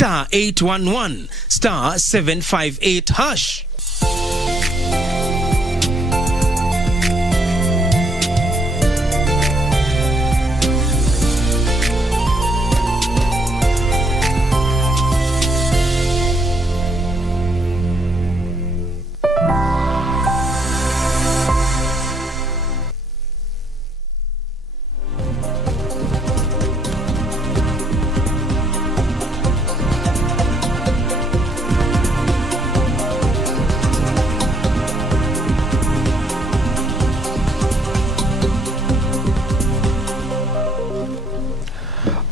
*811 *758#.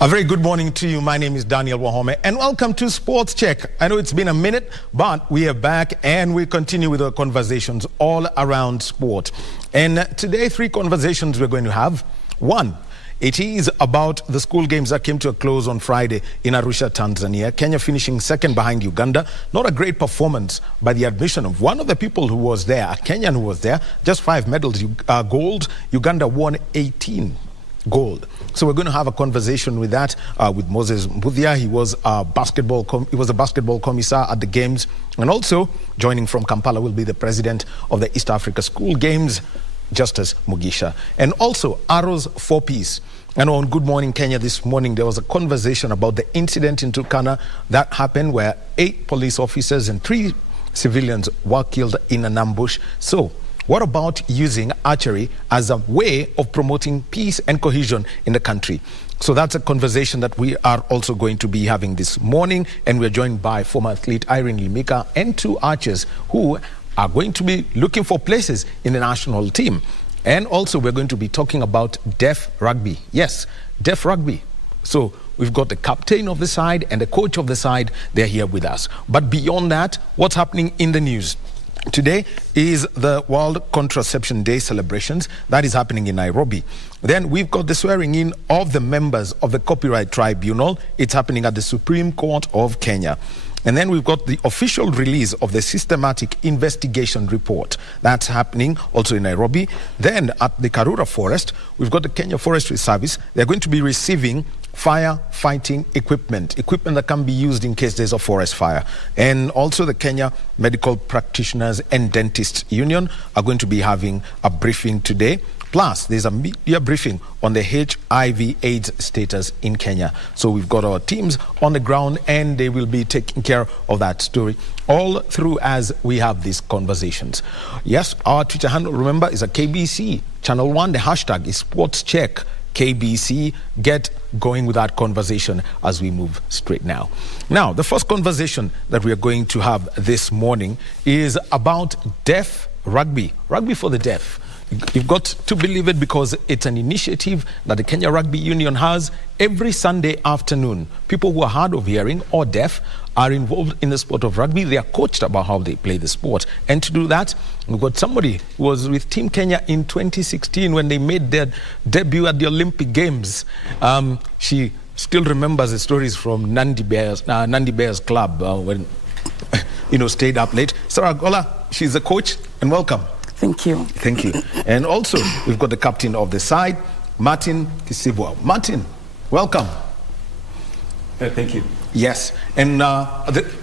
A very good morning to you. My name is Daniel Wahome and welcome to Sports Check. I know it's been a minute, but we are back and we continue with our conversations all around sport. And today, 3 conversations we're going to have. One, it is about the school games that came to a close on Friday in Arusha, Tanzania. Kenya finishing second behind Uganda. Not a great performance by the admission of one of the people who was there, a Kenyan who was there. Just 5 medals, gold. Uganda won 18 gold. So we're going to have a conversation with that with Moses Mbuthia. He was a basketball commissar at the games, and also joining from Kampala will be the president of the East Africa School Games, Justice Mugisha, and also Arrow's 4-piece. And on Good Morning Kenya this morning, there was a conversation about the incident in Turkana that happened where 8 police officers and 3 civilians were killed in an ambush. So what about using archery as a way of promoting peace and cohesion in the country? So that's a conversation that we are also going to be having this morning. And we're joined by former athlete Irene Limika and 2 archers who are going to be looking for places in the national team. And also we're going to be talking about deaf rugby. Yes, deaf rugby. So we've got the captain of the side and the coach of the side. They're here with us. But beyond that, what's happening in the news? Today is the World Contraception Day celebrations. That is happening in Nairobi. Then we've got the swearing in of the members of the Copyright Tribunal. It's happening at the Supreme Court of Kenya. And then we've got the official release of the Systematic Investigation Report. That's happening also in Nairobi. Then at the Karura Forest, we've got the Kenya Forestry Service. They're going to be receiving firefighting equipment that can be used in case there's a forest fire. And also the Kenya Medical Practitioners and Dentists Union are going to be having a briefing today. Plus, there's a media briefing on the HIV/AIDS status in Kenya. So we've got our teams on the ground and they will be taking care of that story all through as we have these conversations. Yes, our Twitter handle, remember, is a KBC Channel 1. The hashtag is SportsCheck KBC. Get going with that conversation as we move straight now. Now, the first conversation that we are going to have this morning is about deaf rugby. Rugby for the deaf. You've got to believe it because it's an initiative that the Kenya Rugby Union has. Every Sunday afternoon, people who are hard of hearing or deaf are involved in the sport of rugby. They are coached about how they play the sport. And to do that, we've got somebody who was with Team Kenya in 2016 when they made their debut at the Olympic Games. She still remembers the stories from Nandi Bears Club when stayed up late. Sarah Gola, she's a coach, and welcome. Thank you. Thank you. And also, we've got the captain of the side, Martin Kisibwa. Martin, welcome. Thank you. Yes. And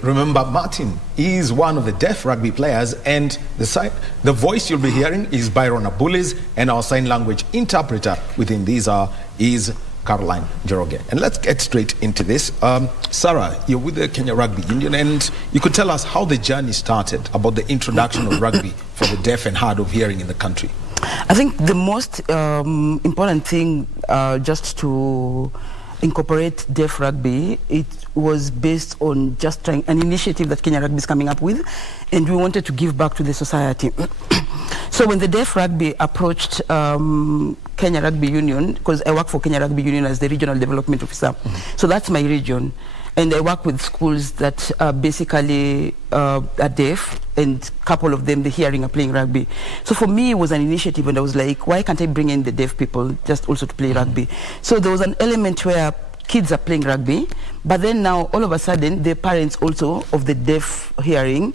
remember, Martin is one of the deaf rugby players, and the voice you'll be hearing is Byron Abulis, and our sign language interpreter within these is Caroline Njoroge. And let's get straight into this. Sarah, you're with the Kenya Rugby Union, and you could tell us how the journey started about the introduction of rugby for the deaf and hard of hearing in the country. I think the most important thing just to incorporate deaf rugby, it was based on just trying an initiative that Kenya Rugby is coming up with, and we wanted to give back to the society. So when the deaf rugby approached Kenya Rugby Union, because I work for Kenya Rugby Union as the regional development officer, so that's my region, and I work with schools that are basically are deaf, and a couple of them, the hearing, are playing rugby. So for me, it was an initiative, and I was like, why can't I bring in the deaf people just also to play rugby? So there was an element where kids are playing rugby, but then now all of a sudden the parents also of the deaf hearing,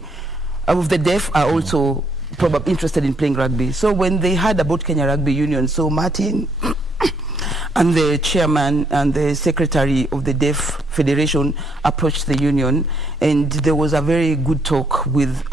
of the deaf are also probably interested in playing rugby. So when they heard about Kenya Rugby Union, so Martin and the chairman and the secretary of the deaf federation approached the union, and there was a very good talk with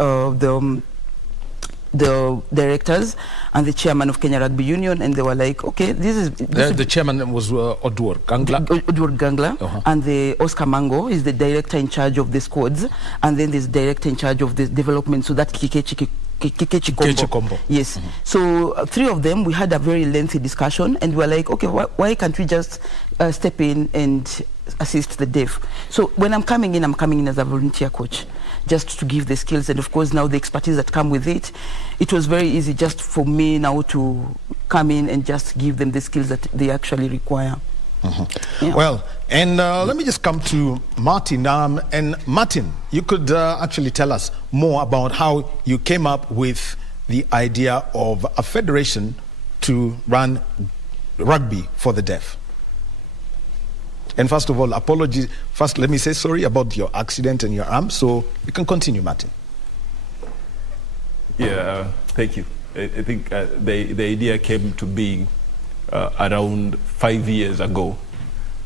the directors and the chairman of Kenya Rugby Union, and they were like, okay, the chairman was Odur Gangla, and the Oscar Mango is the director in charge of the squads, and then there's director in charge of the development, so that Kikechi Combo. Yes. So three of them, we had a very lengthy discussion, and we were like, okay, why can't we just step in and assist the deaf? So when I'm coming in as a volunteer coach, just to give the skills, and of course now the expertise that come with it. It was very easy just for me now to come in and just give them the skills that they actually require. Yeah. Well, and let me just come to Martin. And Martin, you could actually tell us more about how you came up with the idea of a federation to run rugby for the deaf. And first of all, apologies. First, let me say sorry about your accident and your arm. So you can continue, Martin. Yeah, thank you. I think the idea came to being around 5 years ago.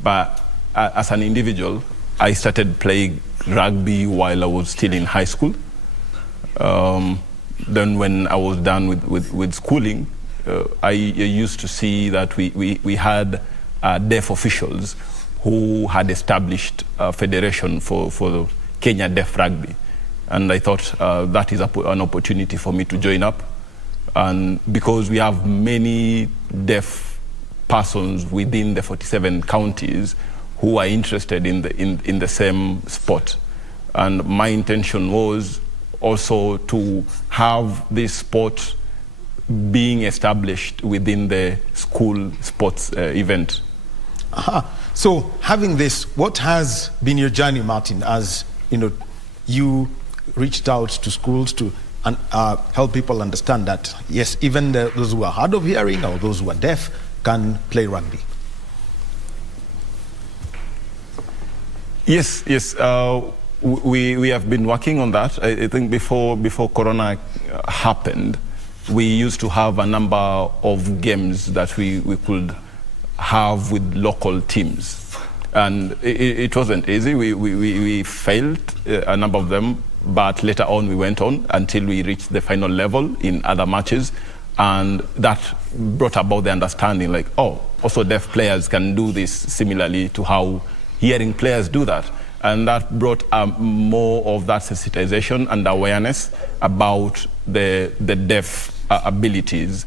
But as an individual, I started playing rugby while I was still in high school. Then when I was done with schooling, I used to see that we had deaf officials who had established a federation for the Kenya Deaf Rugby. And I thought that is an opportunity for me to join up. And because we have many deaf persons within the 47 counties who are interested in the same sport. And my intention was also to have this sport being established within the school sports event. So having this, what has been your journey, Martin, as you reached out to schools to help people understand that, yes, even those who are hard of hearing or those who are deaf can play rugby? Yes. We have been working on that. I think before Corona happened, we used to have a number of games that we could have with local teams, and it wasn't easy. We failed a number of them, but later on we went on until we reached the final level in other matches, and that brought about the understanding, like, oh, also deaf players can do this similarly to how hearing players do that. And that brought more of that sensitization and awareness about the deaf abilities.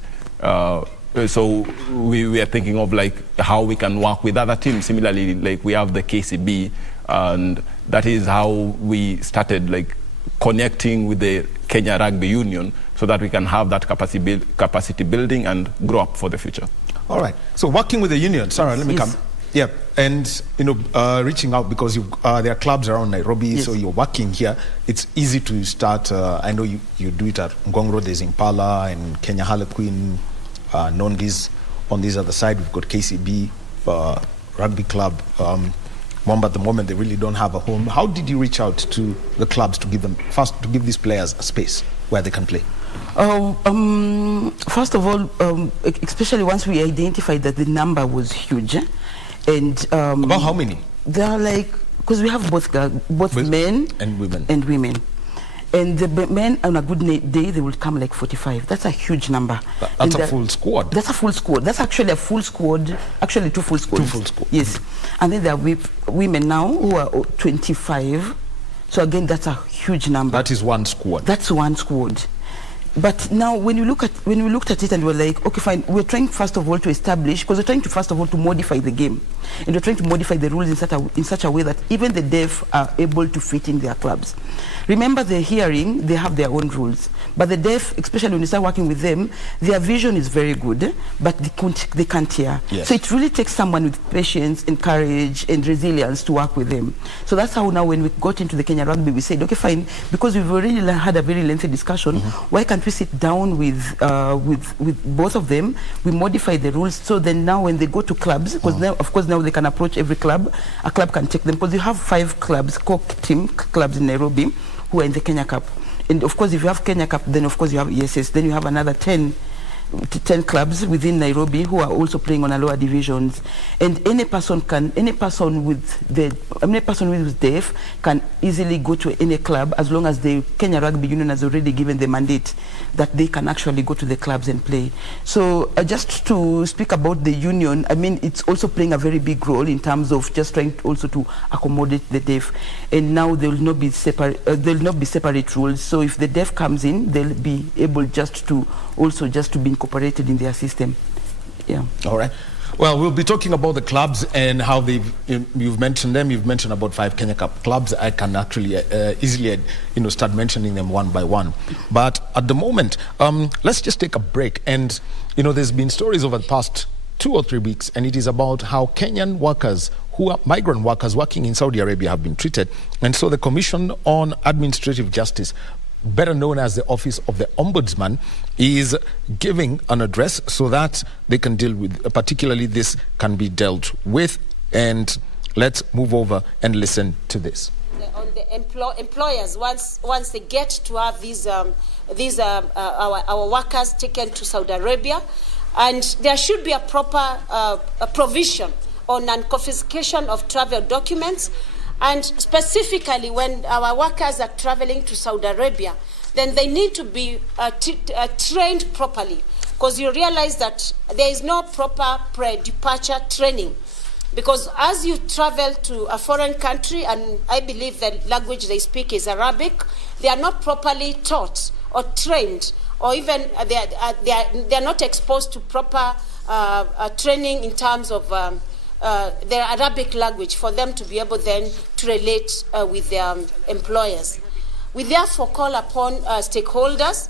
So we are thinking of like how we can work with other teams. Similarly, like we have the KCB, and that is how we started like connecting with the Kenya Rugby Union so that we can have that capacity building and grow up for the future. All right. So working with the union, Sarah, let me come. Yeah, and reaching out because there are clubs around Nairobi, so you're working here. It's easy to start. I know you do it at Ngong Road. There's Impala and Kenya Harlequin, Nondis. On this other side, we've got KCB Rugby Club. Mombasa, at the moment, they really don't have a home. How did you reach out to the clubs to give these players a space where they can play? First of all, especially once we identified that the number was huge. And about how many? There are like, because we have both men and women. And the men on a good day, they will come like 45. That's a huge number. That's a full squad. That's a full squad. That's actually a full squad. Actually, two full squads. Two full squads. Yes. And then there are women now who are 25. So again, that's a huge number. That is one squad. That's one squad. But now, when we looked at it and we're like, okay, fine, we're trying first of all to establish, because we're trying to first of all to modify the game, and we're trying to modify the rules in such a way that even the deaf are able to fit in their clubs. Remember, the hearing, they have their own rules, but the deaf, especially when you start working with them, their vision is very good, but they can't hear. Yes. So it really takes someone with patience and courage and resilience to work with them. So that's how now, when we got into the Kenya Rugby, we said, okay, fine, because we've already had a very lengthy discussion, why can't we sit down with both of them? We modify the rules, so then now when they go to clubs, because now, of course, now they can approach every club. A club can take them, because you have 5 clubs, core team clubs in Nairobi, who are in the Kenya Cup. And of course, if you have Kenya Cup, then of course you have ESS, then you have another 10 10 clubs within Nairobi who are also playing on a lower divisions, and any person with deaf can easily go to any club as long as the Kenya Rugby Union has already given the mandate that they can actually go to the clubs and play. So just to speak about the union, I mean, it's also playing a very big role in terms of just trying also to accommodate the deaf. And now there will not be separate rules. So if the deaf comes in, they'll be able just to be incorporated in their system. Yeah. All right. Well, we'll be talking about the clubs and how you've mentioned them. You've mentioned about 5 Kenya Cup clubs. I can actually easily, start mentioning them one by one. But at the moment, let's just take a break. And, there's been stories over the past 2 or 3 weeks, and it is about how Kenyan workers who are migrant workers working in Saudi Arabia have been treated. And so the Commission on Administrative Justice, better known as the Office of the Ombudsman, is giving an address so that they can deal with, particularly this can be dealt with. And let's move over and listen to this. On the employers, once they get to have our workers taken to Saudi Arabia, and there should be a proper provision on non-confiscation of travel documents. And specifically, when our workers are traveling to Saudi Arabia, then they need to be trained properly, because you realize that there is no proper pre-departure training. Because as you travel to a foreign country, and I believe the language they speak is Arabic, they are not properly taught or trained, or even they are not exposed to proper training in terms of their Arabic language for them to be able then to relate with their employers. We therefore call upon stakeholders,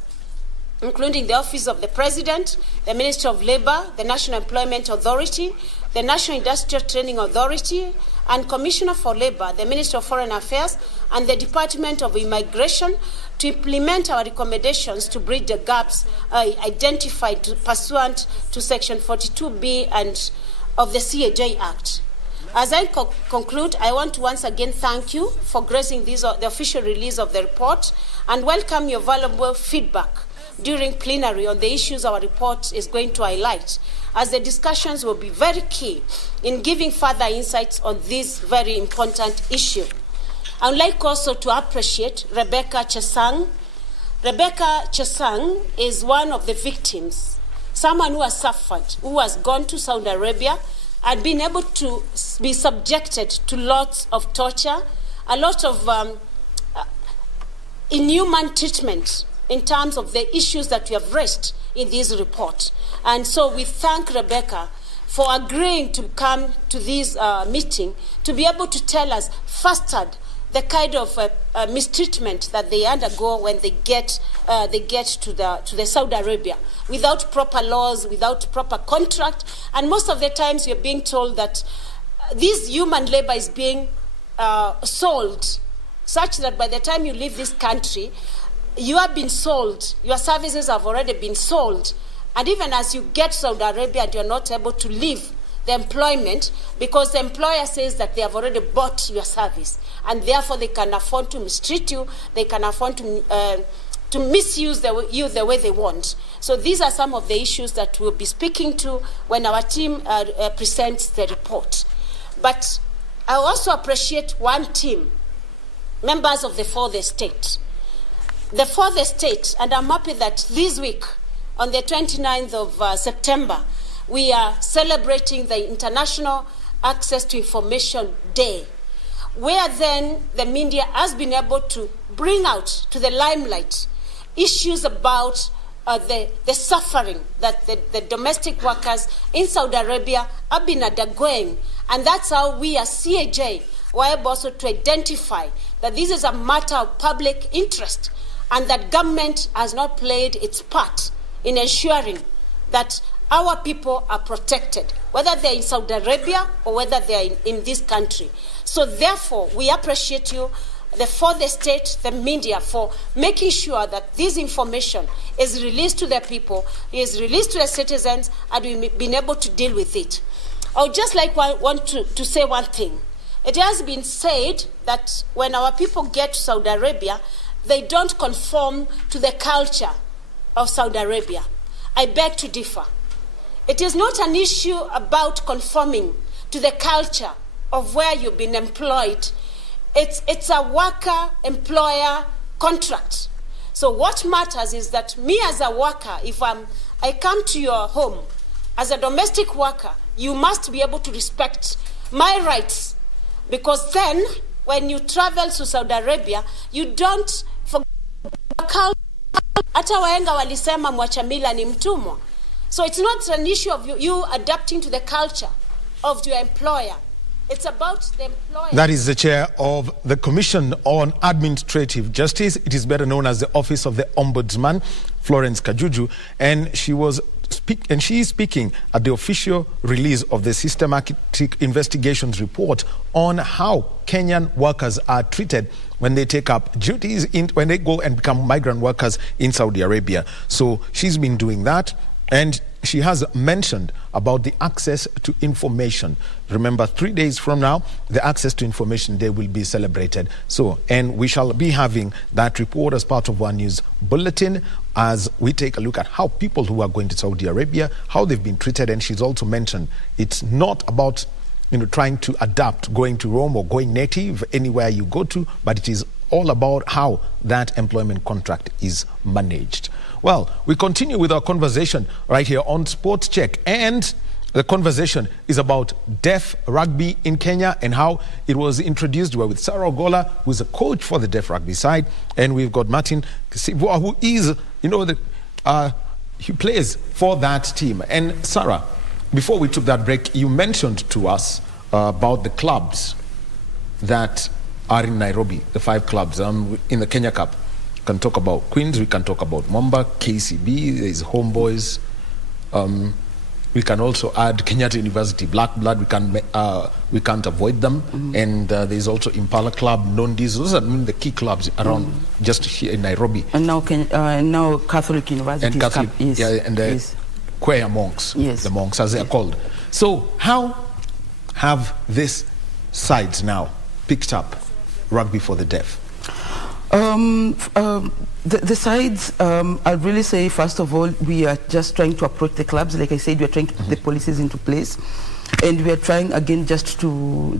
including the Office of the President, the Ministry of Labour, the National Employment Authority, the National Industrial Training Authority, and Commissioner for Labour, the Ministry of Foreign Affairs, and the Department of Immigration to implement our recommendations to bridge the gaps identified pursuant to Section 42B and of the CAJ Act. As I conclude, I want to once again thank you for gracing the official release of the report, and welcome your valuable feedback during plenary on the issues our report is going to highlight, as the discussions will be very key in giving further insights on this very important issue. I would like also to appreciate Rebecca Chesang. Rebecca Chesang is one of the victims, someone who has suffered, who has gone to Saudi Arabia and been able to be subjected to lots of torture, a lot of inhuman treatment in terms of the issues that we have raised in this report. And so we thank Rebecca for agreeing to come to this meeting to be able to tell us firsthand the kind of mistreatment that they undergo when they get to the Saudi Arabia without proper laws, without proper contract, and most of the times you're being told that this human labor is being sold, such that by the time you leave this country, you have been sold. Your services have already been sold, and even as you get to Saudi Arabia, you're not able to leave the employment because the employer says that they have already bought your service, and therefore they can afford to mistreat you, they can afford to misuse you the way they want. So these are some of the issues that we'll be speaking to when our team presents the report. But I also appreciate one team, members of the Fourth Estate. The Fourth Estate, and I'm happy that this week, on the 29th of September, we are celebrating the International Access to Information Day, where then the media has been able to bring out to the limelight issues about the suffering that the domestic workers in Saudi Arabia have been undergoing. And that's how we as CAJ were able also to identify that this is a matter of public interest and that government has not played its part in ensuring that our people are protected, whether they're in Saudi Arabia or whether they're in this country. So therefore, we appreciate you, the Fourth Estate, the media, for making sure that this information is released to the people, is released to the citizens, and we've been able to deal with it. I would just want to say one thing. It has been said that when our people get to Saudi Arabia, they don't conform to the culture of Saudi Arabia. I beg to differ. It is not an issue about conforming to the culture of where you've been employed. It's a worker-employer contract. So what matters is that me as a worker, if I come to your home as a domestic worker, you must be able to respect my rights. Because then, when you travel to Saudi Arabia, you don't forget culture. Hata wahenga walisema mwacha mila ni mtumwa. So it's not an issue of you adapting to the culture of your employer. It's about the employer. That is the chair of the Commission on Administrative Justice. It is better known as the Office of the Ombudsman, Florence Kajuju, and she is speaking at the official release of the Systematic Investigations Report on how Kenyan workers are treated when they take up duties, when they go and become migrant workers in Saudi Arabia. So she's been doing that, and she has mentioned about the access to information. Remember, 3 days from now, the Access to Information Day will be celebrated. So, and we shall be having that report as part of One News Bulletin as we take a look at how people who are going to Saudi Arabia, how they've been treated. And she's also mentioned it's not about, trying to adapt, going to Rome or going native anywhere you go to, but it is all about how that employment contract is managed. Well, we continue with our conversation right here on Sports Check, and the conversation is about deaf rugby in Kenya and how it was introduced. We're with Sarah Ogola, who's a coach for the deaf rugby side, and we've got Martin Kisivua, who is, he plays for that team. And Sarah, before we took that break, you mentioned to us about the clubs that are in Nairobi, the 5 clubs in the Kenya Cup. We can talk about Queens, we can talk about Mombasa, KCB, there's Homeboys. We can also add Kenyatta University, Black Blood, we can't avoid them. And there's also Impala Club, Nondis, those are the key clubs around just here in Nairobi. And now Catholic University Catholic, Cup is. Yeah, and the Queer monks, the monks as they are called. So how have these sides now picked up rugby for the deaf? The sides, I'd really say, first of all, we are just trying to approach the clubs. Like I said, we are trying to put the policies into place. And we are trying, again, just to,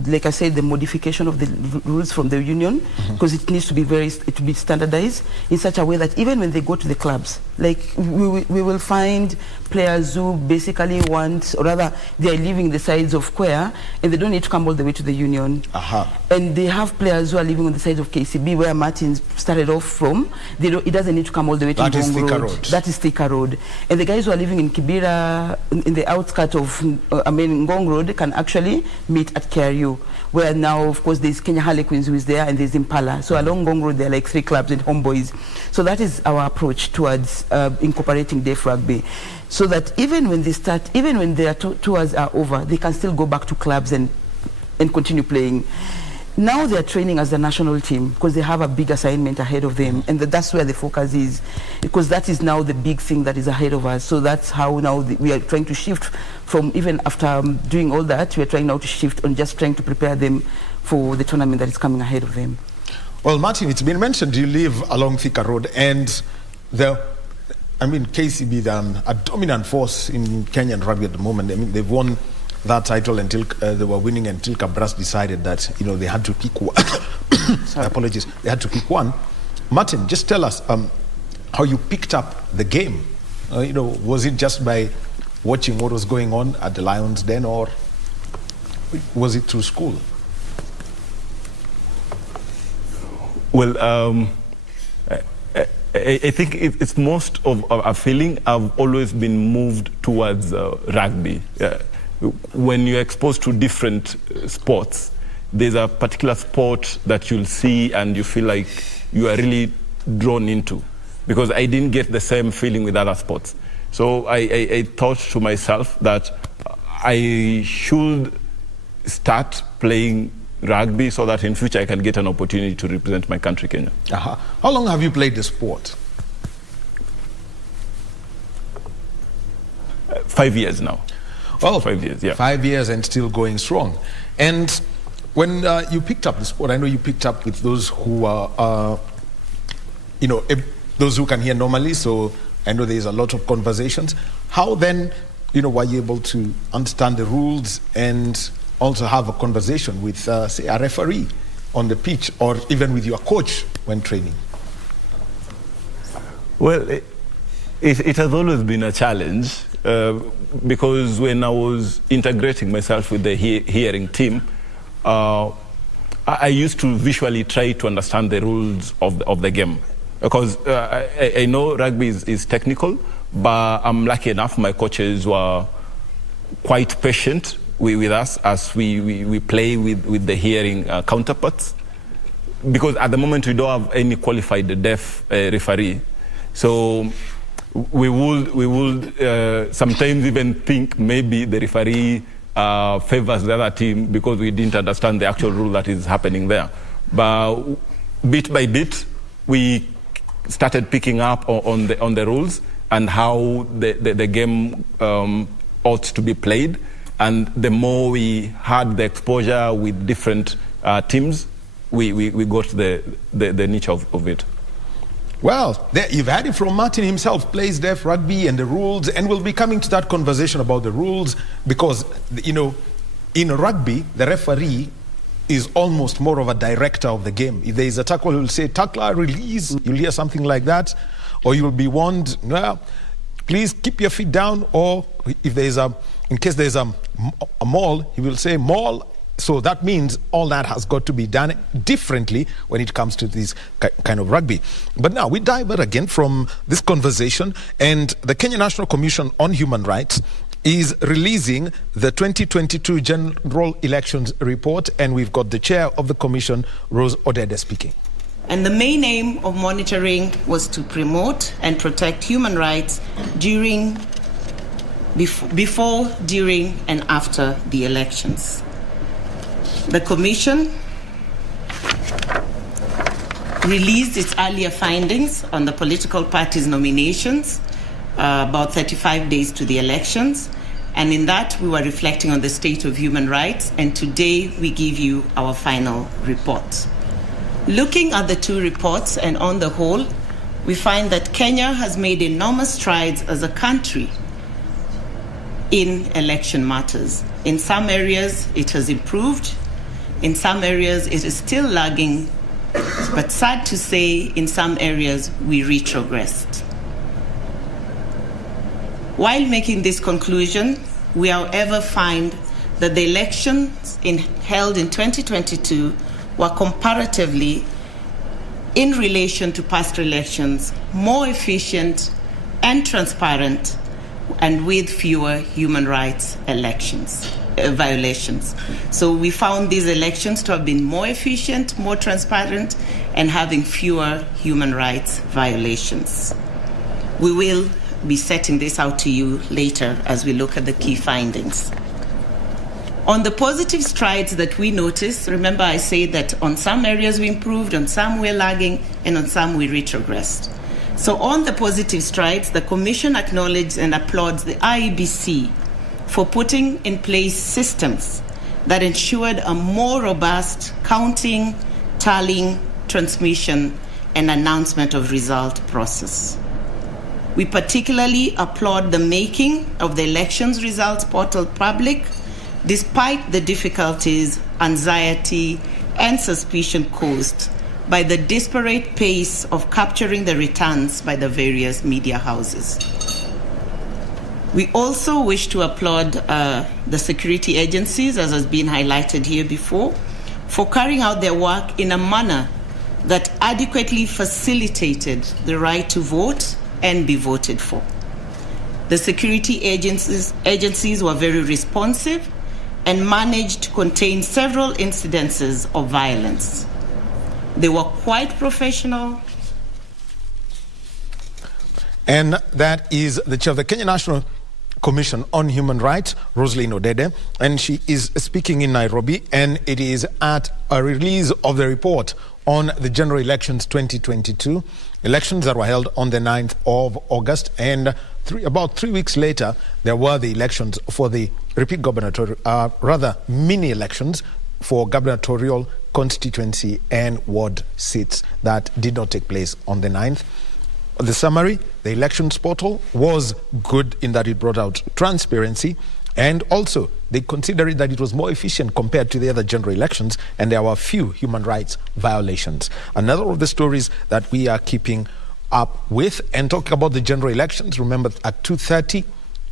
like I said, the modification of the rules from the union, because it needs to be standardized in such a way that even when they go to the clubs, like we will find players who basically want, or rather, they are leaving the sides of Queer, and they don't need to come all the way to the union. And they have players who are living on the sides of KCB, where Martin started off from. It doesn't need to come all the way to Ngong Road. That is Thika Road. And the guys who are living in Kibera, in the outskirts of, Ngong Road, can actually meet at KRU, where now, of course, there's Kenya Harlequins who is there, and there's Impala. So along Ngong Road, there are like 3 clubs and Homeboys. So that is our approach towards incorporating deaf rugby, so that even when they start, even when their tours are over, they can still go back to clubs and continue playing. Now they are training as the national team because they have a big assignment ahead of them, and that's where the focus is, because that is now the big thing that is ahead of us. So that's how now we are trying to shift from, even after doing all that, we are trying now to shift on just trying to prepare them for the tournament that is coming ahead of them. Well, Martin, it's been mentioned you live along Thika Road, and KCB, a dominant force in Kenyan rugby at the moment. They've won that title until they were winning until Cabras decided that they had to pick one. Apologies, they had to pick one. Martin, just tell us how you picked up the game. Was it just by watching what was going on at the Lions Den, or was it through school? Well, I think it's most of a feeling. I've always been moved towards rugby. When you're exposed to different sports, there's a particular sport that you'll see and you feel like you are really drawn into, because I didn't get the same feeling with other sports. So I thought to myself that I should start playing rugby so that in future I can get an opportunity to represent my country, Kenya. How long have you played the sport? 5 years now. Well, 5 years, yeah. 5 years and still going strong. And when you picked up the sport, I know you picked up with those who are, those who can hear normally. So I know there's a lot of conversations. How then, were you able to understand the rules and also have a conversation with, say, a referee on the pitch, or even with your coach when training? Well, it has always been a challenge because when I was integrating myself with the hearing team, I used to visually try to understand the rules of the game, because I know rugby is technical, but I'm lucky enough my coaches were quite patient with us as we play with the hearing counterparts, because at the moment we don't have any qualified deaf referee. So we would sometimes even think maybe the referee favors the other team because we didn't understand the actual rule that is happening there. But bit by bit, we started picking up on the rules and how the game ought to be played. And the more we had the exposure with different teams, we got the niche of it. Well, you've had it from Martin himself, plays deaf rugby and the rules, and we'll be coming to that conversation about the rules because, in rugby, the referee is almost more of a director of the game. If there is a tackle, he will say, tackler, release, you'll hear something like that, or you'll be warned, well, please keep your feet down, or if there is in case there's a maul, he will say maul. So that means all that has got to be done differently when it comes to this kind of rugby. But now we divert again from this conversation, and the Kenya National Commission on Human Rights is releasing the 2022 General Elections Report, and we've got the chair of the commission, Rose Odede, speaking. And the main aim of monitoring was to promote and protect human rights before, during, and after the elections. The Commission released its earlier findings on the political parties' nominations about 35 days to the elections. And in that, we were reflecting on the state of human rights. And today, we give you our final report. Looking at the two reports and on the whole, we find that Kenya has made enormous strides as a country in election matters. In some areas, it has improved. In some areas, it is still lagging, but sad to say, in some areas, we retrogressed. While making this conclusion, we however find that the elections held in 2022 were comparatively, in relation to past elections, more efficient and transparent, and with fewer human rights violations. So we found these elections to have been more efficient, more transparent, and having fewer human rights violations. We will be setting this out to you later as we look at the key findings. On the positive strides that we noticed, remember I said that on some areas we improved, on some we're lagging, and on some we retrogressed. So on the positive strides, the Commission acknowledges and applauds the IEBC for putting in place systems that ensured a more robust counting, tallying, transmission, and announcement of result process. We particularly applaud the making of the elections results portal public, despite the difficulties, anxiety, and suspicion caused by the disparate pace of capturing the returns by the various media houses. We also wish to applaud the security agencies, as has been highlighted here before, for carrying out their work in a manner that adequately facilitated the right to vote and be voted for. The security agencies were very responsive and managed to contain several incidences of violence. They were quite professional. And that is the chair of the Kenya National Commission on Human Rights, Roselyn Odede, and she is speaking in Nairobi, and it is at a release of the report on the general elections 2022, elections that were held on the 9th of August, and about 3 weeks later, there were the elections for the repeat gubernatorial, mini elections for gubernatorial, constituency and ward seats that did not take place on the 9th. The summary, the elections portal was good in that it brought out transparency, and also they considered that it was more efficient compared to the other general elections, and there were few human rights violations. Another of the stories that we are keeping up with and talking about the general elections, remember at 2:30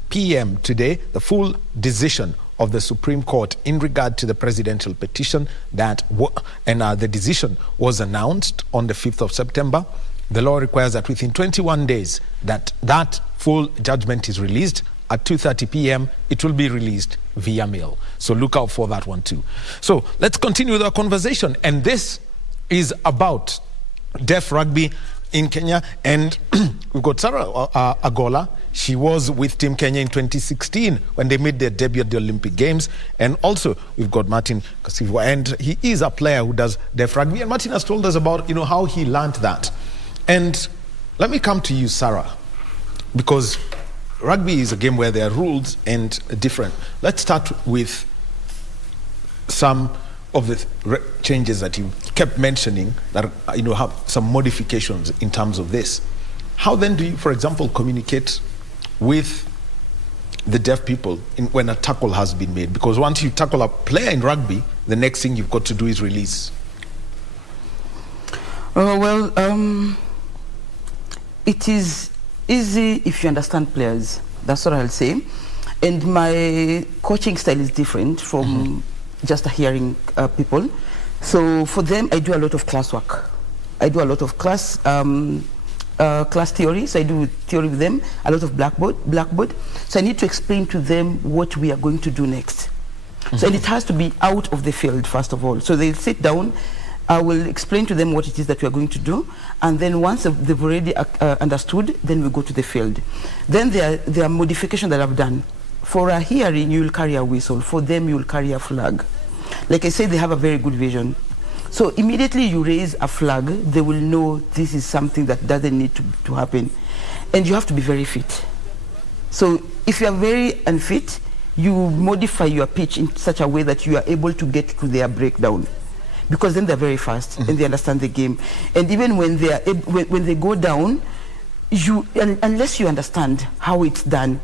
p.m. today, the full decision of the Supreme Court in regard to the presidential petition the decision was announced on the 5th of September. The law requires that within 21 days that full judgment is released. At 2:30 p.m. it will be released via mail. So look out for that one too. So let's continue with our conversation, and this is about deaf rugby in Kenya, and we've got Sarah Agola. She was with Team Kenya in 2016 when they made their debut at the Olympic Games. And also we've got Martin Kasivo, and he is a player who does deaf rugby. And Martin has told us about how he learned that. And let me come to you, Sarah, because rugby is a game where there are rules and different. Let's start with some of the changes that you kept mentioning that have some modifications in terms of this. How then do you, for example, communicate with the deaf people when a tackle has been made? Because once you tackle a player in rugby, the next thing you've got to do is release. It is easy if you understand players. That's what I'll say. And my coaching style is different from just hearing people. So for them, I do a lot of classwork. I do a lot of class theory. So I do theory with them, a lot of blackboard. So I need to explain to them what we are going to do next. So and it has to be out of the field, first of all. So they'll sit down, I will explain to them what it is that we are going to do, and then once they've already understood, then we go to the field. Then there are modifications that I've done. For a hearing, you will carry a whistle. For them, you will carry a flag. Like I said, they have a very good vision. So immediately you raise a flag, they will know this is something that doesn't need to happen. And you have to be very fit. So if you are very unfit, you modify your pitch in such a way that you are able to get to their breakdown. Because then they're very fast and they understand the game. And even when they go down, unless you understand how it's done,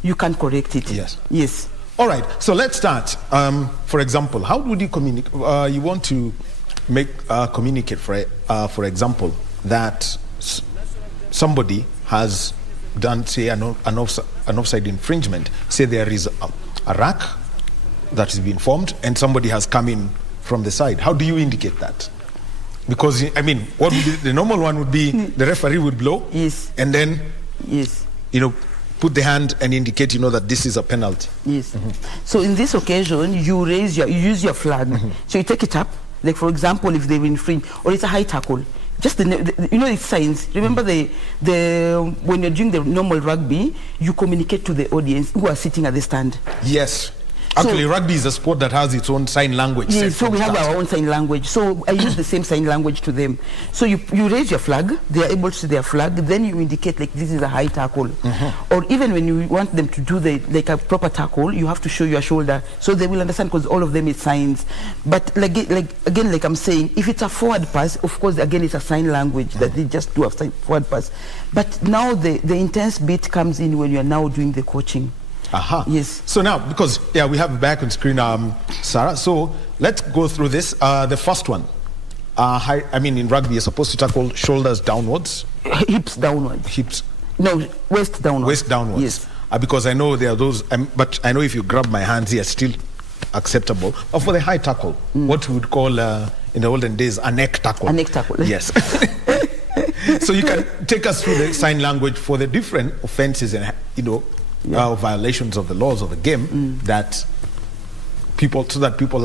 you can't correct it. Yes. All right. So let's start. For example, how would you communicate? You want to communicate, for example, that somebody has done, say, an offside infringement. Say there is a rack that has been formed, and somebody has come in from the side. How do you indicate that? Because what would be, the normal one would be the referee would blow, and then put the hand and indicate that this is a penalty. So in this occasion, you use your flag. So you take it up. Like for example, if they've infringed or it's a high tackle, just it's signs. Remember when you're doing the normal rugby, you communicate to the audience who are sitting at the stand. Yes. Actually, rugby is a sport that has its own sign language. Yes, so we have our own sign language. So I use the same sign language to them. So you raise your flag, they are able to see their flag, then you indicate like this is a high tackle. Or even when you want them to do a proper tackle, you have to show your shoulder. So they will understand because all of them is signs. But like I'm saying, if it's a forward pass, of course, again, it's a sign language that they just do a forward pass. But now the intense bit comes in when you are now doing the coaching. Yes. So now, because we have back on screen, Sarah. So let's go through this. The first one, in rugby, you're supposed to tackle shoulders downwards, hips downwards. Hips. No, waist downwards. Waist downwards. Yes. Because I know there are those, but I know if you grab my hands here, still acceptable. But for the high tackle, what we would call in the olden days a neck tackle. A neck tackle. Yes. So you can take us through the sign language for the different offenses and violations of the laws of the game that people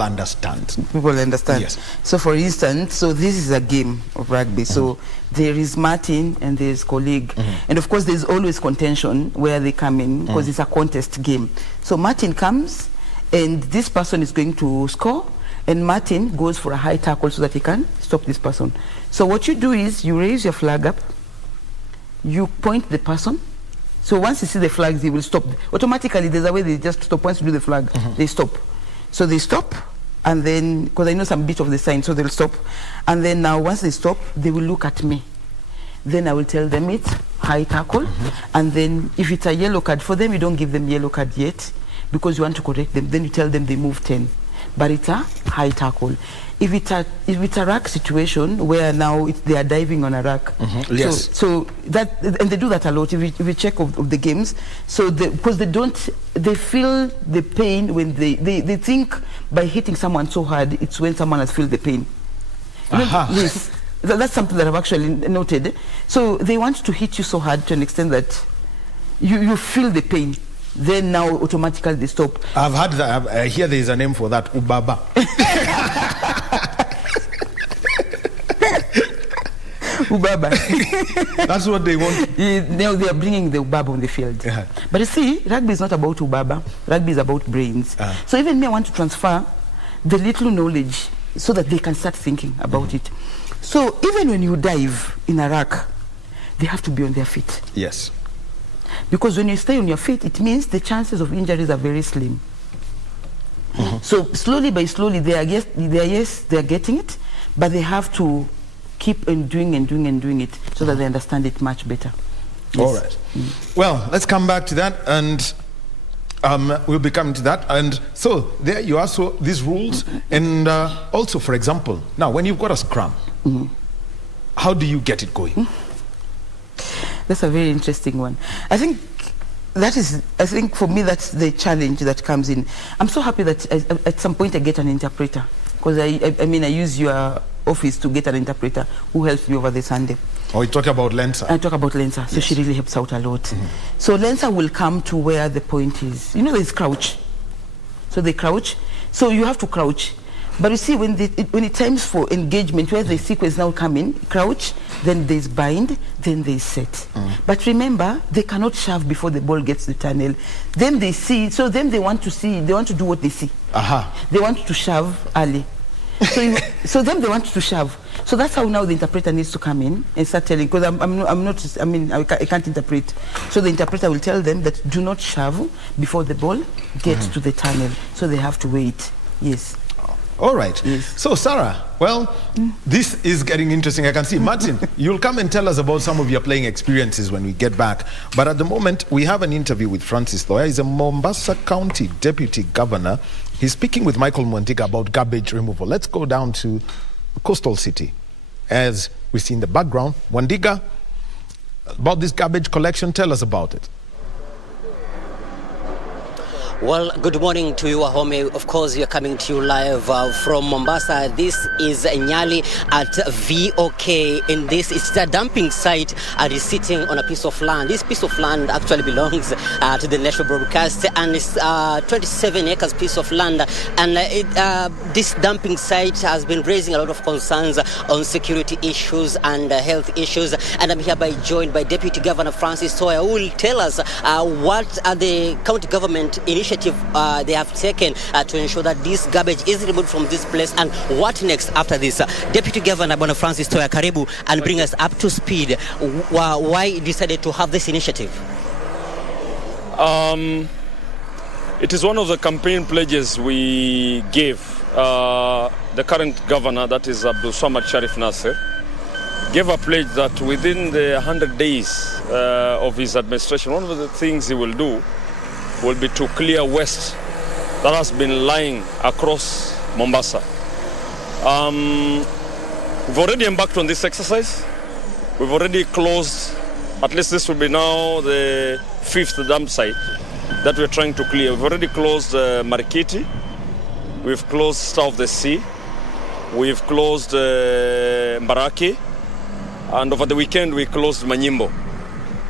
understand. People understand. Yes. So for instance, this is a game of rugby. So there is Martin and there is colleague. And of course there's always contention where they come in because it's a contest game. So Martin comes and this person is going to score and Martin goes for a high tackle so that he can stop this person. So what you do is you raise your flag up, you point the person. So once you see the flags, they will stop. Automatically, there's a way they just stop. Once you do the flag, they stop. So they stop, and then, because I know some bit of the sign, so they'll stop. And then now, once they stop, they will look at me. then I will tell them it's high tackle. And then if it's a yellow card, for them you don't give them yellow card yet because you want to correct them. Then you tell them they move 10. But it's a high tackle. If it's a rack situation where now they are diving on a rack, Yes. So that, and they do that a lot. If you check of the games, so because they feel the pain when they think by hitting someone so hard, it's when someone has felt the pain. Yes, that's something that I've actually noted. So they want to hit you so hard to an extent that you feel the pain. Then now automatically they stop. I've heard that. I hear there is a name for that, ubaba. Ubaba. That's what they want. Now they are bringing the ubaba on the field. But you see, rugby is not about ubaba. Rugby is about brains. So even me, I want to transfer the little knowledge so that they can start thinking about it. So even when you dive in a rack, they have to be on their feet. Yes. Because when you stay on your feet, it means the chances of injuries are very slim. So slowly by slowly, they are getting it, but they have to keep on doing it so that they understand it much better. Yes. All right. Well, let's come back to that, and we'll be coming to that. And so there you are. So these rules, and also, for example, now when you've got a scrum, how do you get it going? That's a very interesting one. I think for me, that's the challenge that comes in. I'm so happy that at some point I get an interpreter, because I mean, I use your office to get an interpreter who helps me over the Sunday. Oh, you talk about Lensa? I talk about Lensa, so she really helps out a lot. So Lensa will come to where the point is. You know, there's crouch. So they crouch. So you have to crouch. But you see, when it's times for engagement, where the sequence now come in, crouch, then there's bind, then there's set. But remember, they cannot shove before the ball gets to the tunnel. Then they see, so then they want to do what they see. They want to shove early. So then they want to shove. So that's how now the interpreter needs to come in and start telling, because I can't interpret. So the interpreter will tell them that do not shove before the ball gets to the tunnel. So they have to wait. Yes. All right. Yes. So, Sarah, well, this is getting interesting. I can see. Martin, you'll come and tell us about some of your playing experiences when we get back. But at the moment, we have an interview with Francis Thoya. He's a Mombasa County Deputy Governor. He's speaking with Michael Mwandiga about garbage removal. Let's go down to Coastal City. As we see in the background, Mwandiga, about this garbage collection, tell us about it. Well, good morning to you, Wahome. Of course, we are coming to you live from Mombasa. This is Nyali at VOK. In this, it's the dumping site and it's sitting on a piece of land. This piece of land actually belongs to the National Broadcast, and it's 27 acres piece of land. And this dumping site has been raising a lot of concerns on security issues and health issues. And I'm hereby joined by Deputy Governor Francis Thoya, who will tell us what are the county government initiatives they have taken to ensure that this garbage is removed from this place, and what next after this. Deputy Governor Bwana Francis Thoya, karibu, and bring us up to speed. Why you decided to have this initiative? It is one of the campaign pledges we gave the current governor, that is Abdul Samad Sharif Nasser, gave a pledge that within the 100 days of his administration, one of the things he will do will be to clear waste that has been lying across Mombasa. We've already embarked on this exercise. We've already closed, at least this will be now the 5th dump site that we're trying to clear. We've already closed Marikiti, we've closed Star of the Sea, we've closed Mbaraki, and over the weekend we closed Manyimbo.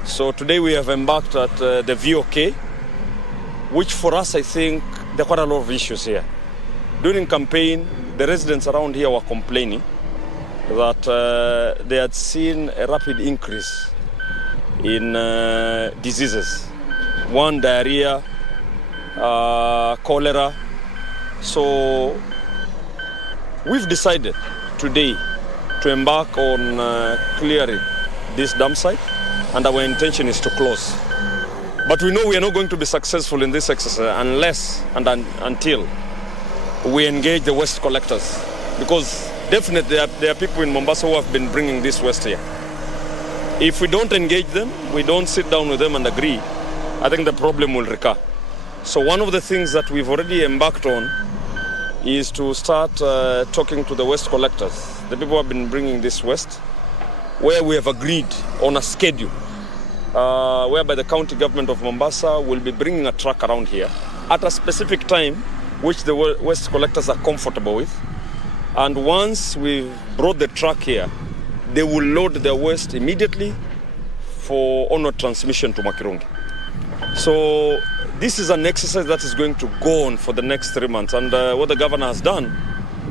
So today we have embarked at the VOK, which for us, I think, there are quite a lot of issues here. During campaign, the residents around here were complaining that they had seen a rapid increase in diseases. One, diarrhea, cholera. So we've decided today to embark on clearing this dump site, and our intention is to close. But we know we are not going to be successful in this exercise unless and until we engage the waste collectors. Because definitely there are people in Mombasa who have been bringing this waste here. If we don't engage them, we don't sit down with them and agree, I think the problem will recur. So one of the things that we've already embarked on is to start talking to the waste collectors, the people who have been bringing this waste, where we have agreed on a schedule, whereby the county government of Mombasa will be bringing a truck around here at a specific time, which the waste collectors are comfortable with. And once we've brought the truck here, they will load their waste immediately for onward transmission to Makirungi. So this is an exercise that is going to go on for the next 3 months. And what the governor has done,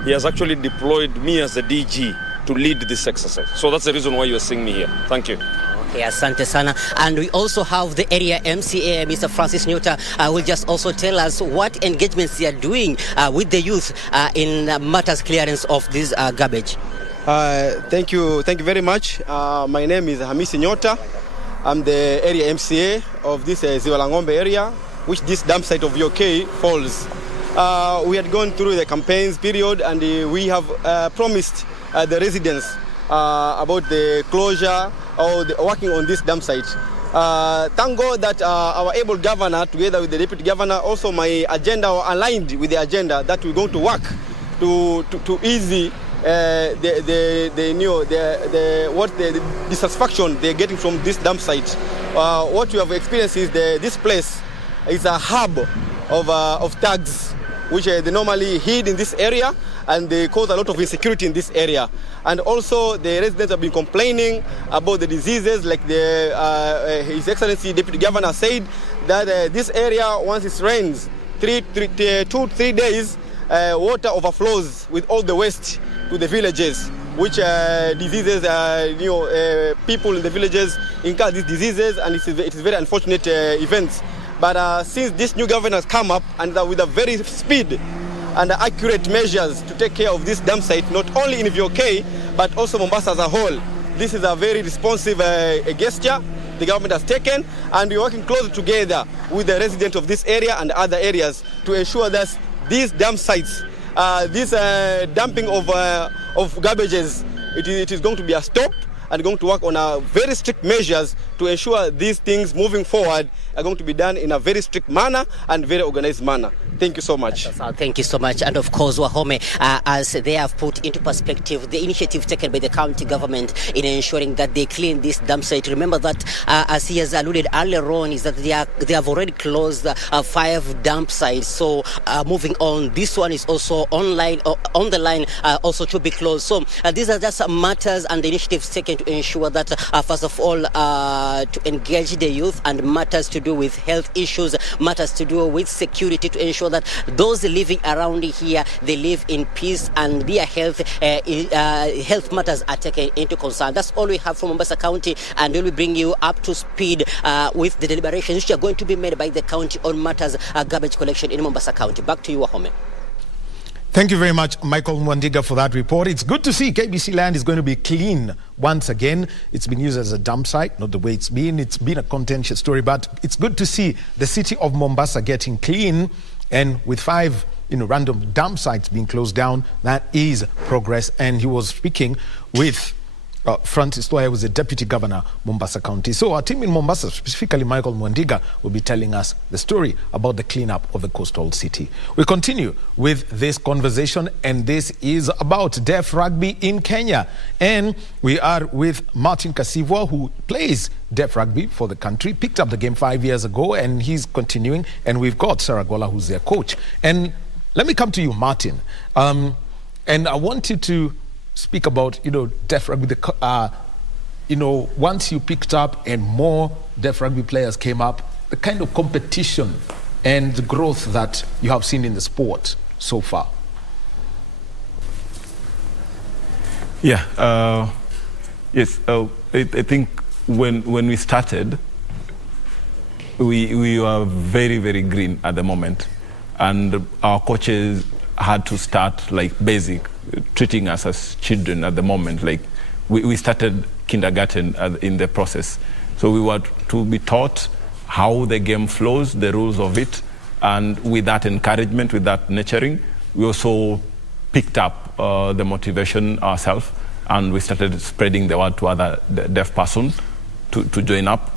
he has actually deployed me as the DG to lead this exercise. So that's the reason why you're seeing me here. Thank you. Okay, asante sana. And we also have the area MCA, Mr. Francis Nyota, will just also tell us what engagements they are doing with the youth in matters clearance of this garbage. Thank you very much. My name is Hamisi Nyota. I'm the area MCA of this Ziwa la Ng'ombe area, which this dump site of VOK falls. We had gone through the campaigns period, and we have promised the residents about the closure or working on this dump site. Thank God that our able governor, together with the deputy governor, also my agenda aligned with the agenda that we're going to work to ease the dissatisfaction they're getting from this dump site. What we have experienced is this place is a hub of thugs, which they normally hid in this area, and they cause a lot of insecurity in this area. And also the residents have been complaining about the diseases, like His Excellency Deputy Governor said that this area, once it rains, 2 to 3 days, water overflows with all the waste to the villages, which diseases, people in the villages incur these diseases, and it is very unfortunate events. But since this new government has come up, and with a very speed and accurate measures to take care of this dump site, not only in VOK, but also Mombasa as a whole, this is a very responsive gesture the government has taken, and we're working closely together with the residents of this area and other areas to ensure that these dump sites, this dumping of garbages, it is going to be a stop, and going to work on very strict measures to ensure these things moving forward are going to be done in a very strict manner and very organized manner. Thank you so much. Thank you so much. And of course, Wahome, as they have put into perspective the initiative taken by the county government in ensuring that they clean this dump site. Remember that, as he has alluded earlier on, is that they have already closed 5 dump sites. So moving on, this one is also on the line, also to be closed. So these are just matters and the initiatives taken to ensure that, first of all, to engage the youth, and matters to do with health issues, matters to do with security, to ensure that those living around here, they live in peace and their health matters are taken into concern. That's all we have from Mombasa County, and we will bring you up to speed with the deliberations which are going to be made by the county on matters garbage collection in Mombasa County. Back to you, Wahome. Thank you very much, Michael Mwandiga, for that report. It's good to see KBC land is going to be clean once again. It's been used as a dump site, not the way it's been. It's been a contentious story, but it's good to see the city of Mombasa getting clean, and with 5 random dump sites being closed down. That is progress. And he was speaking with Francis Toya, who is the Deputy Governor, Mombasa County. So our team in Mombasa, specifically Michael Mwandiga, will be telling us the story about the cleanup of the coastal city. We continue with this conversation, and this is about deaf rugby in Kenya. And we are with Martin Kasivwa, who plays deaf rugby for the country, picked up the game 5 years ago, and he's continuing. And we've got Sarah Gola, who's their coach. And let me come to you, Martin. And I want you to speak about, deaf rugby. Once you picked up and more deaf rugby players came up, the kind of competition and the growth that you have seen in the sport so far. Yeah. Yes. I think when we started, we were very, very green at the moment, and our coaches had to start like basic, treating us as children at the moment. Like we started kindergarten in the process. So we were to be taught how the game flows, the rules of it, and with that encouragement, with that nurturing, we also picked up the motivation ourselves, and we started spreading the word to other deaf persons to join up.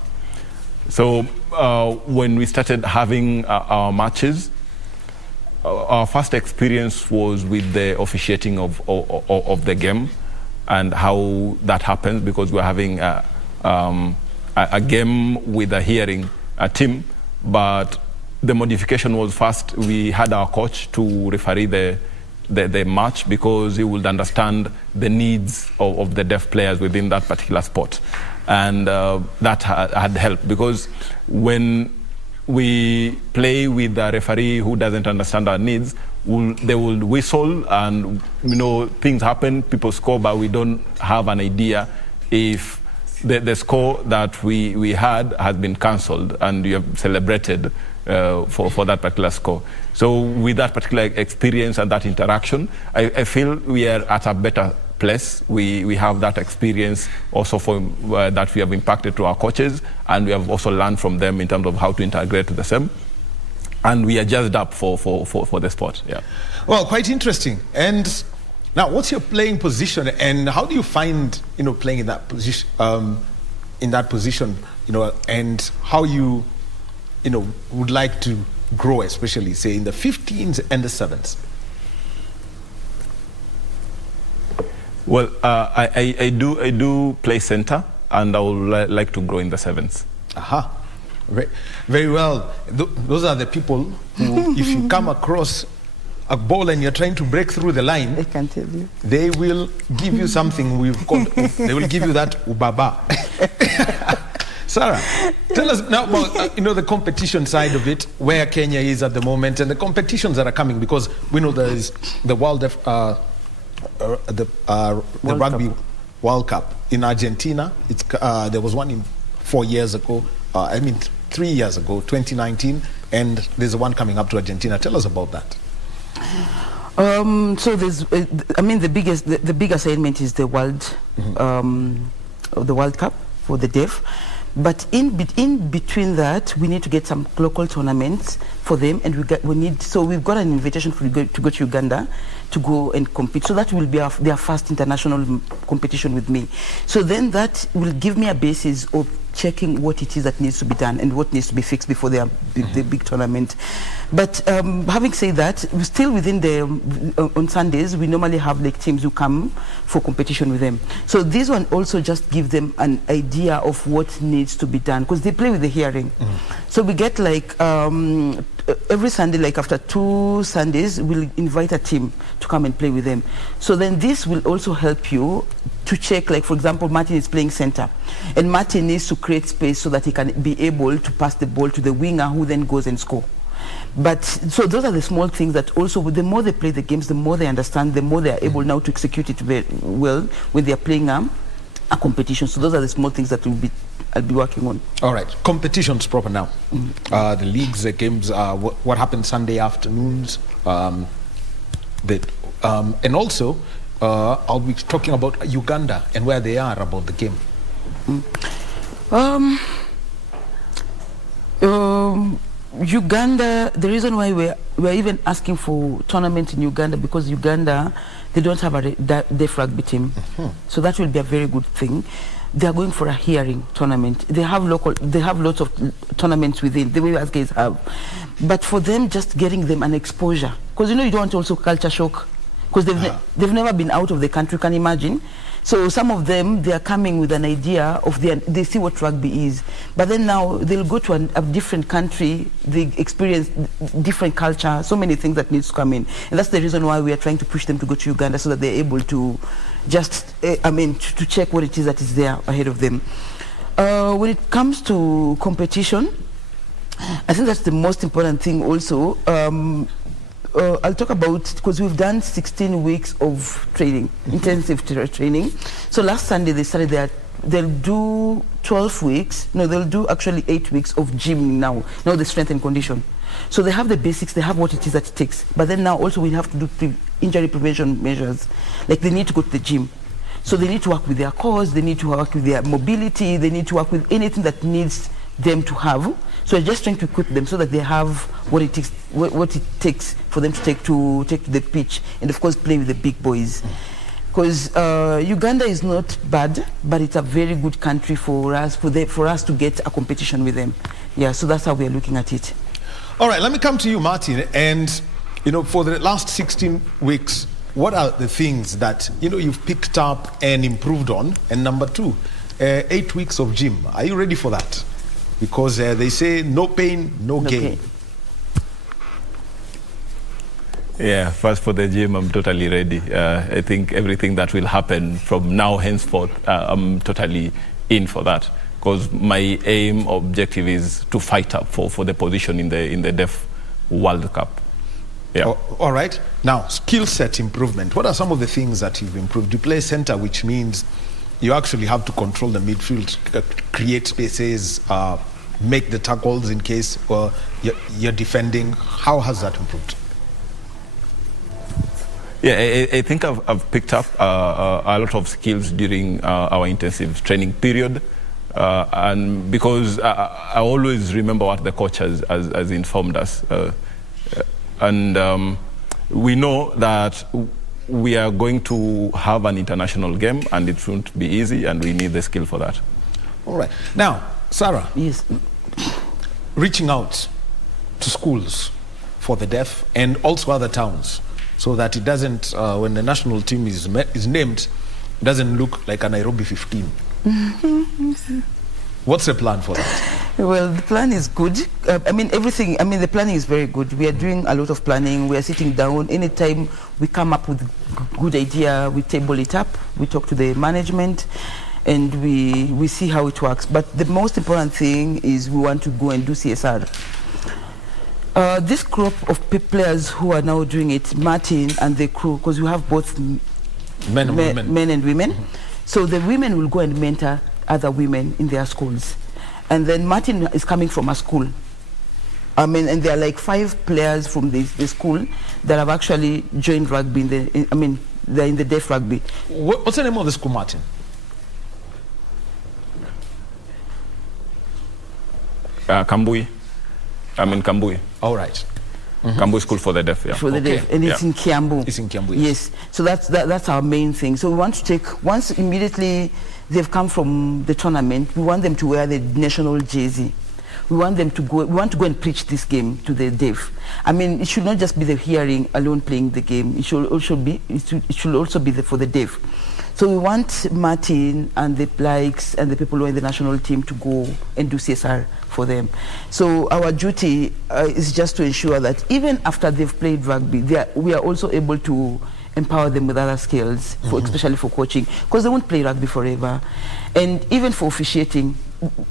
So when we started having our matches, our first experience was with the officiating of the game and how that happens, because we're having a game with a hearing team, but the modification was first we had our coach to referee the match, because he would understand the needs of the deaf players within that particular sport. And that had helped, because when we play with a referee who doesn't understand our needs, they will whistle, and things happen, people score, but we don't have an idea if the score that we had has been cancelled and you have celebrated for that particular score. So with that particular experience and that interaction, I feel we are at a better place. We have that experience also that we have impacted to our coaches, and we have also learned from them in terms of how to integrate the same. And we are just up for the sport. Yeah. Well, quite interesting. And now, what's your playing position, and how do you find playing in that position? And how you would like to grow, especially say in the 15s and the 7s? Well, I do play center, and I would like to grow in the 7s. Aha, very well. Those are the people who, if you come across a ball and you're trying to break through the line, I can tell you, they will give you something we've called. They will give you that ubaba. Sarah, tell us now about the competition side of it, where Kenya is at the moment, and the competitions that are coming, because we know there is the Rugby World Cup in Argentina. There was one 4 years ago. 3 years ago, 2019, and there's one coming up to Argentina. Tell us about that. So there's, the big assignment is the World Cup for the deaf. But in between that, we need to get some local tournaments for them, and we've got an invitation to go to Uganda to go and compete. So that will be their first international competition with me. So then that will give me a basis of checking what it is that needs to be done and what needs to be fixed before the big tournament. But having said that, we're still within on Sundays, we normally have like teams who come for competition with them. So this one also just give them an idea of what needs to be done, because they play with the hearing. So we get like every Sunday, like after 2 Sundays, we'll invite a team to come and play with them. So then this will also help you to check, like for example, Martin is playing center, and Martin needs to create space so that he can be able to pass the ball to the winger, who then goes and score. But so those are the small things that also, the more they play the games, the more they understand, the more they are able now to execute it very well when they are playing a competition. So those are the small things that I'll be working on. All right, competitions proper now. The leagues, the games, what happens Sunday afternoons, and also I'll be talking about Uganda and where they are about the game. Uganda, the reason why we're even asking for tournament in Uganda, because Uganda, they don't have a deaf rugby team. So that will be a very good thing. They are going for a hearing tournament. They have lots of tournaments within, the way us guys have. But for them, just getting them an exposure, because you don't want also culture shock, because they've never been out of the country, you can imagine. So some of them, they are coming with an idea of they see what rugby is, but then now they'll go to a different country, they experience different culture, so many things that needs to come in. And that's the reason why we are trying to push them to go to Uganda, so that they're able to just, to check what it is that is there ahead of them. When it comes to competition, I think that's the most important thing also. I'll talk about, because we've done 16 weeks of training, intensive training. So last Sunday they started they'll do 12 weeks, no, they'll do actually 8 weeks of gym now the strength and condition. So they have the basics, they have what it is that it takes. But then now also we have to do injury prevention measures. Like they need to go to the gym. So they need to work with their cause, they need to work with their mobility, they need to work with anything that needs them to have. So we're just trying to equip them so that they have what it takes for them to take to the pitch, and of course play with the big boys. because Uganda is not bad, but it's a very good country for us, for us to get a competition with them. Yeah, so that's how we are looking at it. All right, let me come to you, Martin. And, you know, for the last 16 weeks, what are the things that, you know, you've picked up and improved on? And number two, 8 weeks of gym. Are you ready for that? Because they say no pain, no gain. Yeah, first for the gym, I'm totally ready. I think everything that will happen from now henceforth, I'm totally in for that. Because my objective is to fight up for the position in the Deaf World Cup. Yeah. All right. Now, skill set improvement. What are some of the things that you've improved? You play center, which means you actually have to control the midfield, create spaces, make the tackles in case you're defending. How has that improved? Yeah, I think I've picked up a lot of skills during our intensive training period. And because I always remember what the coach has informed us. And we know that we are going to have an international game, and it won't be easy, and we need the skill for that. All right. Now, Sarah. Yes. Reaching out to schools for the deaf and also other towns, so that it doesn't, when the national team is named, it doesn't look like a Nairobi 15. What's the plan for that? Well, the plan is good. The planning is very good. We are doing a lot of planning. We are sitting down. Anytime we come up with a good idea, we table it up. We talk to the management, and we see how it works. But the most important thing is we want to go and do CSR. This group of players who are now doing it, Martin and the crew, because we have both men and women. Mm-hmm. So the women will go and mentor other women in their schools. And then Martin is coming from a school. And there are like 5 players from the school that have actually joined rugby. They're in the deaf rugby. What's the name of the school, Martin? Kambui. Kambui. All right. Mm-hmm. Kambui School for the Deaf, yeah. For the deaf, and it's in Kiambu. It's in Kiambu, yes. So that's our main thing. So we want to take, once immediately they've come from the tournament, we want them to wear the national jersey. We want them to go. We want to go and preach this game to the deaf. It should not just be the hearing alone playing the game. It should also be. It should also be for the deaf. So we want Martin and the likes and the people who are in the national team to go and do CSR for them. So our duty is just to ensure that even after they've played rugby, we are also able to empower them with other skills, especially for coaching, because they won't play rugby forever. And even for officiating,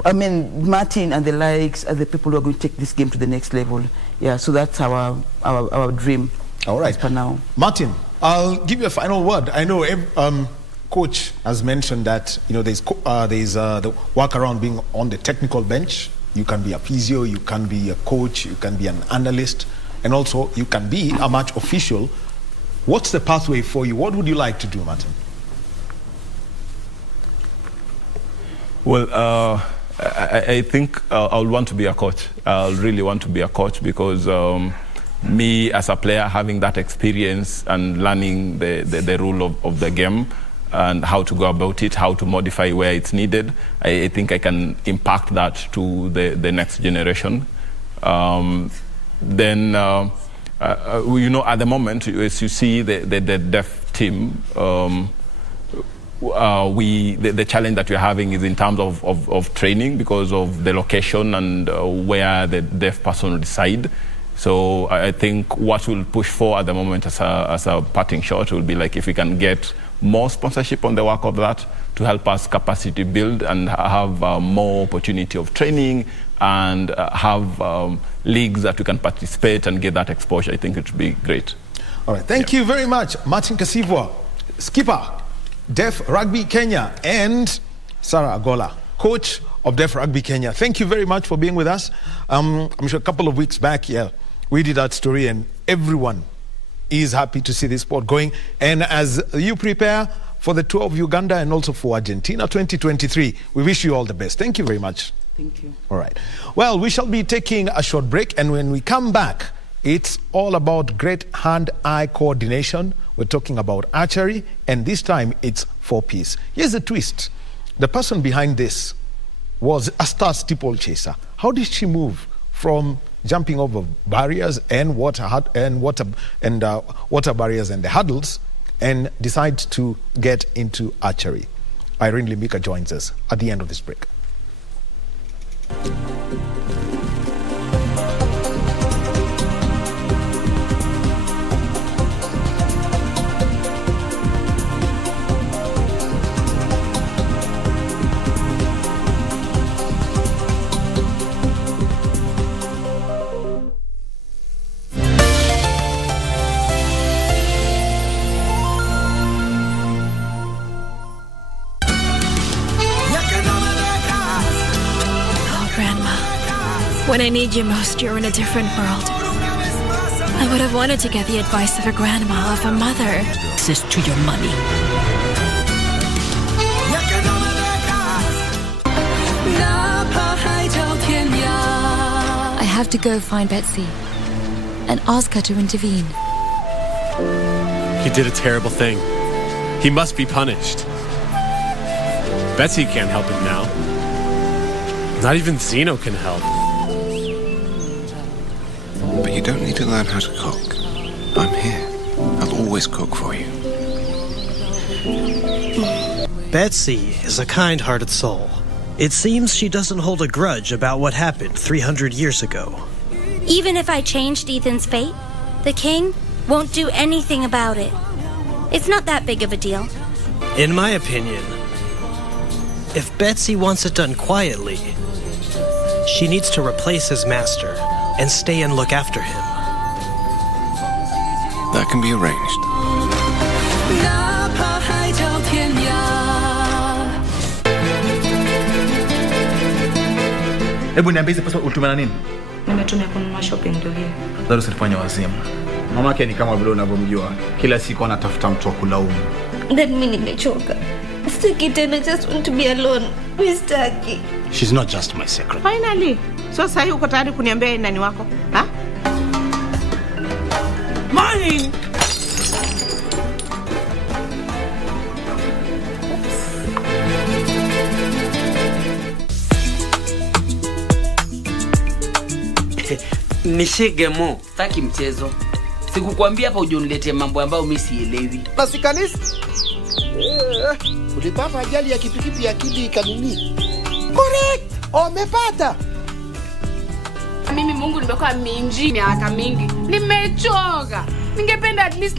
Martin and the likes are the people who are going to take this game to the next level. Yeah, so that's our dream. All right. As per now. Martin, I'll give you a final word. I know coach has mentioned that there's the work around being on the technical bench. You can be a physio, you can be a coach, you can be an analyst, and also you can be a match official. What's the pathway for you? What would you like to do, Martin? Well, I think I'll want to be a coach. I'll really want to be a coach because me as a player, having that experience and learning the rule of the game and how to go about it, how to modify where it's needed, I think I can impact that to the next generation. At the moment, as you see, the deaf team, the challenge that we're having is in terms of training because of the location and where the deaf person reside. So I think what we'll push for at the moment as a parting shot will be like if we can get more sponsorship on the work of that to help us capacity build and have more opportunity of training and have leagues that we can participate and get that exposure. I think it would be great. All right, thank you very much, Martin Kasivwa, skipper, Deaf Rugby Kenya, and Sarah Agola, coach of Deaf Rugby Kenya. Thank you very much for being with us. I'm sure a couple of weeks back, we did that story and everyone is happy to see this sport going. And as you prepare for the tour of Uganda and also for Argentina 2023, we wish you all the best. Thank you very much. Thank you. All right. Well, we shall be taking a short break, and when we come back, It's all about great hand-eye coordination. We're talking about archery, and this time it's 4-piece. Here's the twist. The person behind this was a star steeplechaser. How did she move from jumping over barriers and water barriers and the hurdles and decide to get into archery? Irene Limika joins us at the end of this break. When I need you most, you're in a different world. I would have wanted to get the advice of a grandma, of a mother. Access to your money. I have to go find Betsy and ask her to intervene. He did a terrible thing. He must be punished. Betsy can't help him now. Not even Zeno can help. But you don't need to learn how to cook. I'm here. I'll always cook for you. Betsy is a kind-hearted soul. It seems she doesn't hold a grudge about what happened 300 years ago. Even if I changed Ethan's fate, the king won't do anything about it. It's not that big of a deal. In my opinion, if Betsy wants it done quietly, she needs to replace his master and stay and look after him. That can be arranged. Hebu niambie pesa ulitumia na nini? Nimetumia kununua shopping ndio hiyo. Ndio usifanye wazimu. Mamake ni kama vile unavyomjua. Kila siku anatafuta mtu wa kulaumu. Then mimi nimechoka. Sitaki tena, just want to be alone. Mistaki. She's not just my secret. Finally. So sasa uko tayari kuniambia yeye nani wako? Ha? Mine. Nishigemo, taki mchezo. Sikukwambia hapa uje uniletee mambo ambayo mimi sielewi. Basi kanisa. Ulipata ajali ya kipikipi ya kidi kanini? Correct. Umepata. Mimi Mungu nimekuwa minjini hata mingi. Nimechoka. Ningependa at least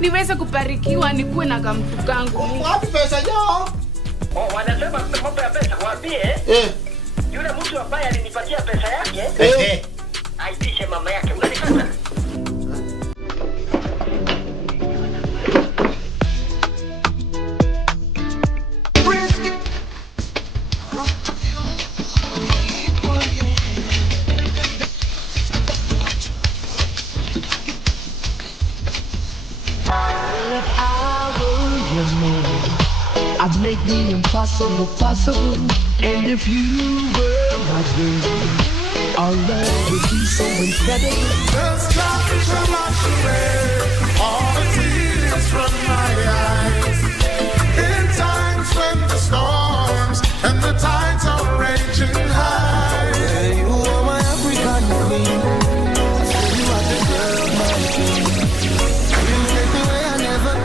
niweze kubarikiwa nikuwe na kamtu kangu. Wapi pesa yao? Wanasema mambo ya pesa waambie. Yule mtu ambaye alinipatia pesa yake. Aitishe mama yake. Unanikata? I'd make the impossible possible. And if you were my girl, our love would be so incredible. Just drop it so much away, all the tears from my eyes. In times when the storms and the tides are raging high. Yeah, you are my African queen. I say you are the girl, my king. You take the way I never been.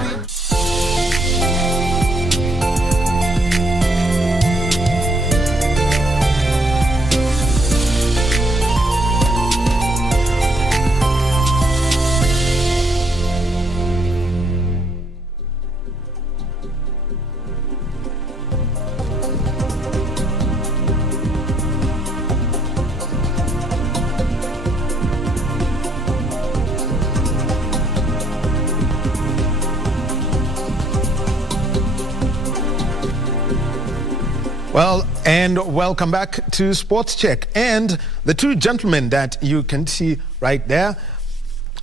Well, and welcome back to Sports Check. And the two gentlemen that you can see right there,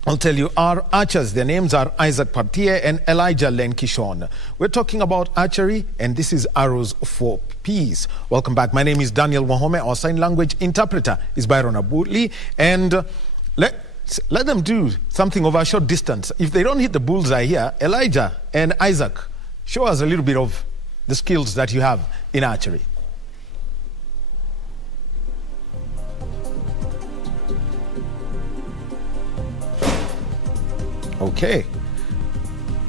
I'll tell you, are archers. Their names are Isaac Partier and Elijah Lenkishon. We're talking about archery, and this is Arrows for Peace. Welcome back. My name is Daniel Wahome. Our sign language interpreter is Byron Abuli. And let them do something over a short distance. If they don't hit the bullseye here, Elijah and Isaac, show us a little bit of the skills that you have in archery. Okay.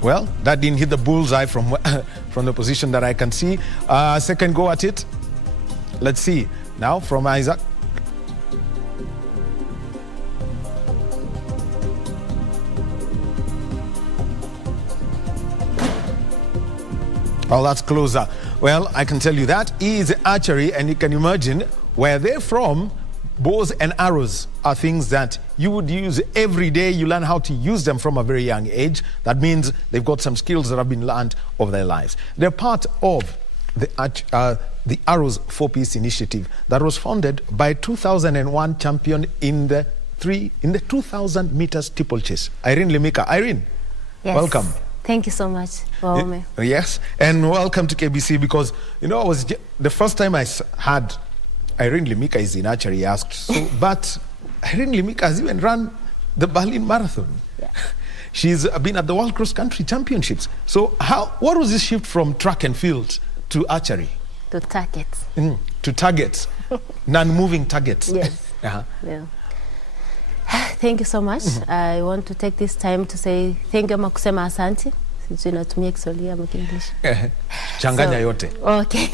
Well, that didn't hit the bullseye from the position that I can see. Second go at it. Let's see. Now from Isaac. Well, that's closer. Well, I can tell you that is archery, and you can imagine where they're from. Bows and arrows are things that you would use every day. You learn how to use them from a very young age. That means they've got some skills that have been learned over their lives. They're part of the Arrows 4-Piece initiative that was founded by 2001 champion in the 2,000 meters steeplechase, Irene Lemika. Irene, yes. Welcome. Thank you so much, Wahome. Yes, and welcome to KBC, because, you know, the first time I had Irene Lemika is in archery, asked, so, but Irene Lemika has even run the Berlin Marathon. Yeah. She's been at the World Cross Country Championships. So what was this shift from track and field to archery? To targets. To targets, non-moving targets. Yes. Yeah. Thank you so much. I want to take this time to say thank you kusema asante. Natumia Kiswahili ama English. Changanya yote. Okay.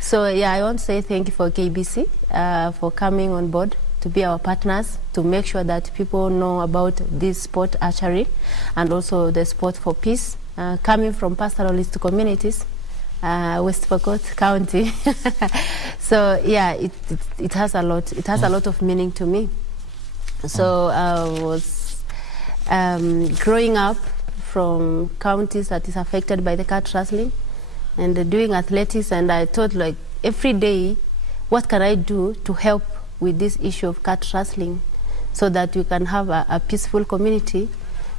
So yeah, I want to say thank you for KBC for coming on board to be our partners, to make sure that people know about this sport, archery, and also the sport for peace, coming from pastoralist communities, West Pokot County. So yeah, it has a lot. It has a lot of meaning to me. So I was growing up from counties that is affected by the cat rustling and doing athletics, and I thought, like, every day, what can I do to help with this issue of cat rustling so that we can have a peaceful community,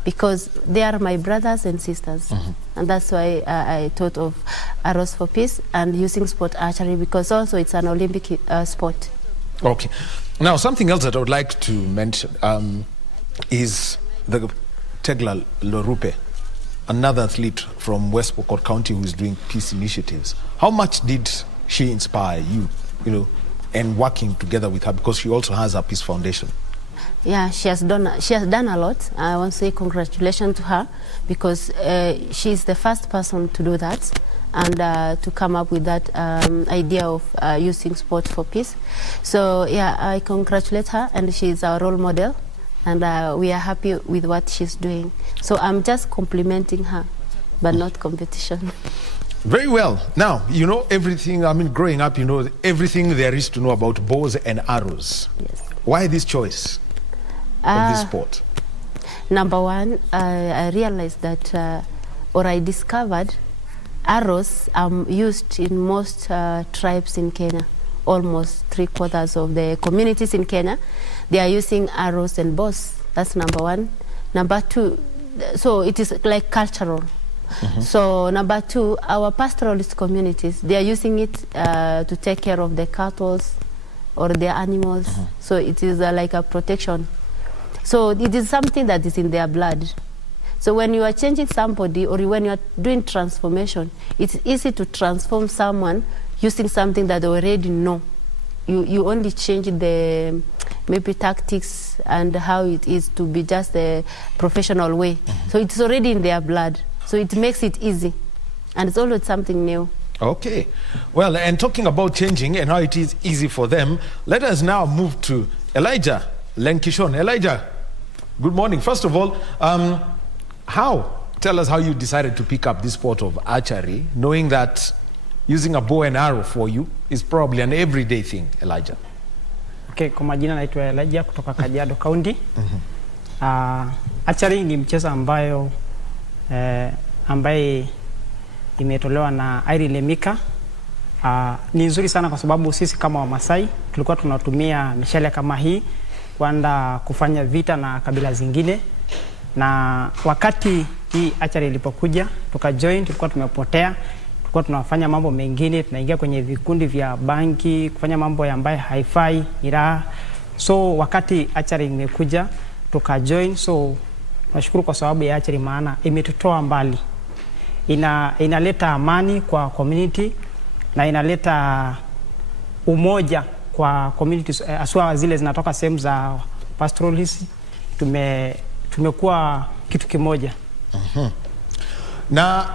because they are my brothers and sisters. And that's why I thought of Arrows for Peace and using sport archery, because also it's an Olympic sport. Okay. Now, something else that I would like to mention is the Tegla Lorupe, another athlete from West Pokot County who is doing peace initiatives. How much did she inspire you, and working together with her, because she also has a peace foundation? Yeah, she has done a lot. I want to say congratulations to her, because she's the first person to do that, and to come up with that idea of using sport for peace. So yeah, I congratulate her, and she's our role model, and we are happy with what she's doing. So I'm just complimenting her, but not competition. Very well. Now, you know everything. I mean, growing up, you know everything there is to know about bows and arrows. Yes. Why this choice of this sport? Number one, I realized that, or I discovered, arrows are used in most tribes in Kenya. Almost 3/4 of the communities in Kenya, they are using arrows and bows. That's number one. Number two, so it is like cultural. So number two, our pastoralist communities, they are using it to take care of the cattle or their animals. So it is like a protection. So it is something that is in their blood. So when you are changing somebody, or when you are doing transformation, it's easy to transform someone using something that they already know. You only change the maybe tactics and how it is to be just a professional way. So it's already in their blood. So it makes it easy. And it's always something new. Okay. Well, and talking about changing and how it is easy for them, let us now move to Elijah Lenkishon. Elijah, good morning. First of all, tell us how you decided to pick up this sport of archery, knowing that using a bow and arrow for you is probably an everyday thing, Elijah. Okay, kwa majina naitwa Elijah kutoka Kajiado County. Archery ni mchezo ambaye imetolewa na Irene Lemika. Ni nzuri sana kwa sababu sisi kama Wamasai tulikuwa tunatumia mishale kama hii kwenda kufanya vita na kabila zingine, na wakati hii archery ilipokuja tukajoin, tulikuwa tumepotea, tulikuwa tunafanya mambo mengine, tunaingia kwenye vikundi vya banki, kufanya mambo ambayo haifai, ila so wakati archery imekuja tukajoin. So nashukuru kwa sababu ya archery, maana imetutoa mbali, inaleta amani kwa community na inaleta umoja kwa communities, aswa zile zinatoka sehemu za pastoralist. Tumekuwa kitu kimoja. Na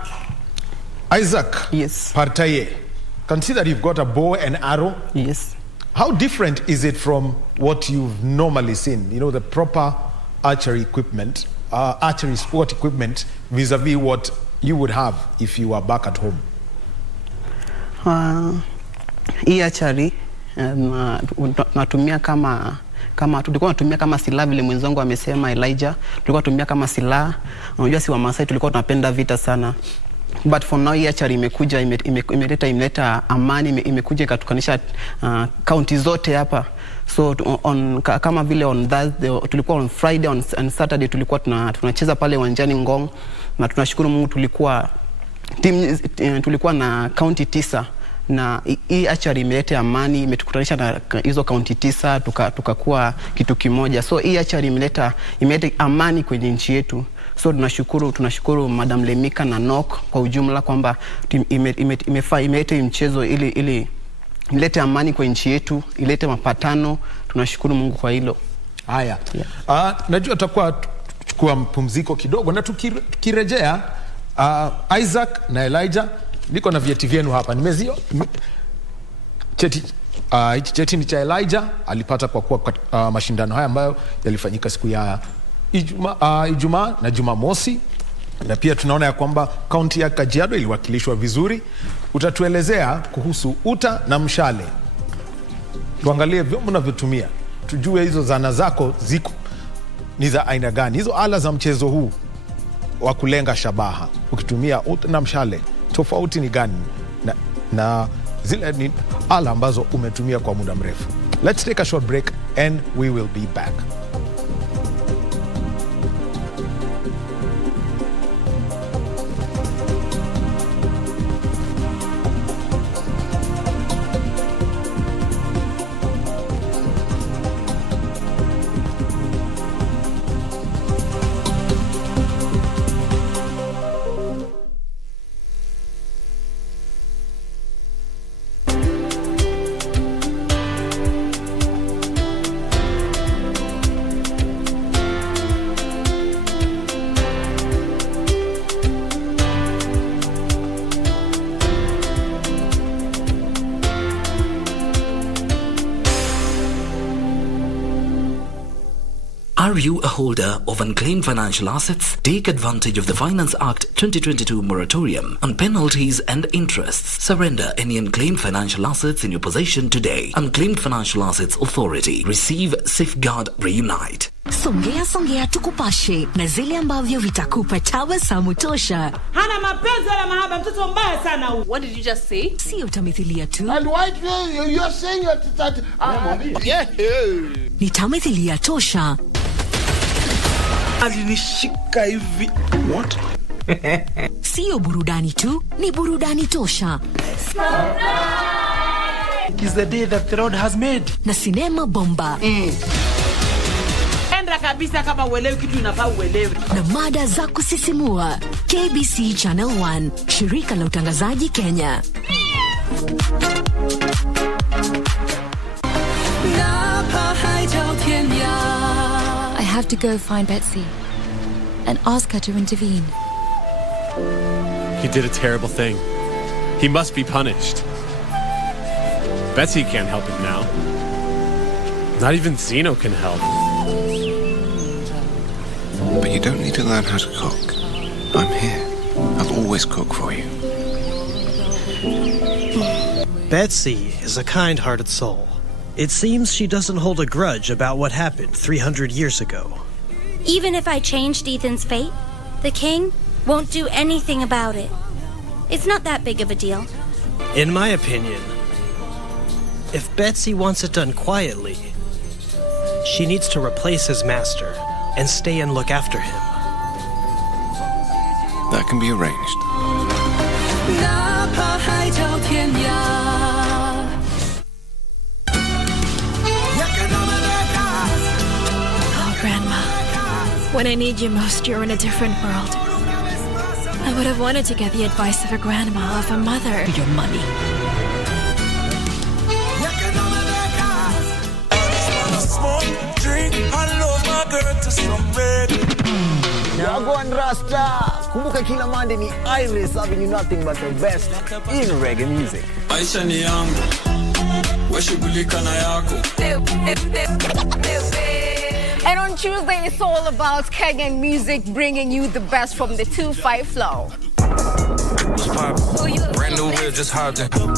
Isaac, yes, Partaye, consider you've got a bow and arrow. Yes. How different is it from what you've normally seen? You know, the proper archery equipment, archery sport equipment, vis-a-vis what you would have if you were back at home. Hii archery natumia kama tulikuwa natumia kama silaha, vile mwenzangu amesema Elijah, tulikuwa natumia kama silaha. Unajua si wa Masai tulikuwa tunapenda vita sana. But for now, archery imekuja imeleta amani, imekuja ikatukanisha county zote hapa. So kama vile on Thursday, tulikuwa on Friday and Saturday tulikuwa tunacheza pale uwanjani Ngong, na tunashukuru Mungu tulikuwa na county 9, na hii archery imeleta amani, imetukutanisha na hizo county 9 tukakuwa kitu kimoja. So hii archery imeleta amani kwenye nchi yetu. So tunashukuru Madam Lemika na Nok kwa ujumla kwamba imeleta mchezo ili ilete amani kwa nchi yetu, ilete mapatano. Tunashukuru Mungu kwa hilo. Haya. Najua tutakuwa chukua mpumziko kidogo, na tukirejea Isaac na Elijah, niko na vyeti vyenu hapa. Nimezio cheti ni cha Elijah, alipata kwa kuwa mashindano haya ambayo yalifanyika siku ya Ijumaa na Jumamosi, na pia tunaona ya kwamba kaunti ya Kajiado iliwakilishwa vizuri. Utatuelezea kuhusu uta na mshale. Tuangalie vyombo unavyotumia, tujue hizo zana zako ziko ni za aina gani. Hizo ala za mchezo huu wa kulenga shabaha, ukitumia uta na mshale, tofauti ni gani na zile ni ala ambazo umetumia kwa muda mrefu. Let's take a short break and we will be back. Are you a holder of unclaimed financial assets? Take advantage of the Finance Act 2022 moratorium on penalties and interests. Surrender any unclaimed financial assets in your possession today. Unclaimed Financial Assets Authority. Receive, safeguard, reunite. Songea tukupashe na zile ambavyo vitakupa tabasamu tosha. Hana mapenzi wala mahaba, mtoto mbaya sana huyu. What did you just say? Sio tamthilia tu. And why you're saying that yeah. Ni tamthilia tosha. Alinishika hivi. What? Sio burudani tu, ni burudani tosha. It is the day that the Lord has made. Na sinema bomba. Enda kabisa kama uelewi kitu inafaa uelewe. Na mada za kusisimua. KBC Channel 1, shirika la utangazaji Kenya. I have to go find Betsy and ask her to intervene. He did a terrible thing. He must be punished. Betsy can't help him now. Not even Zeno can help. But you don't need to learn how to cook. I'm here. I'll always cook for you. Betsy is a kind-hearted soul. It seems she doesn't hold a grudge about what happened 300 years ago. Even if I changed Ethan's fate, the king won't do anything about it. It's not that big of a deal. In my opinion, if Betsy wants it done quietly, she needs to replace his master and stay and look after him. That can be arranged. Oh, Grandma. When I need you most, you're in a different world. I would have wanted to get the advice of a grandma, of a mother. Your money. Wagwan Rasta. Kumbuka kila Monday ni Iris serving you nothing but the best in reggae music. Aisha ni yangu. Washugulika na yako. And on Tuesday, it's all about Kenyan music, bringing you the best from the 2-5 flow. Brand new wheel, just hopped in.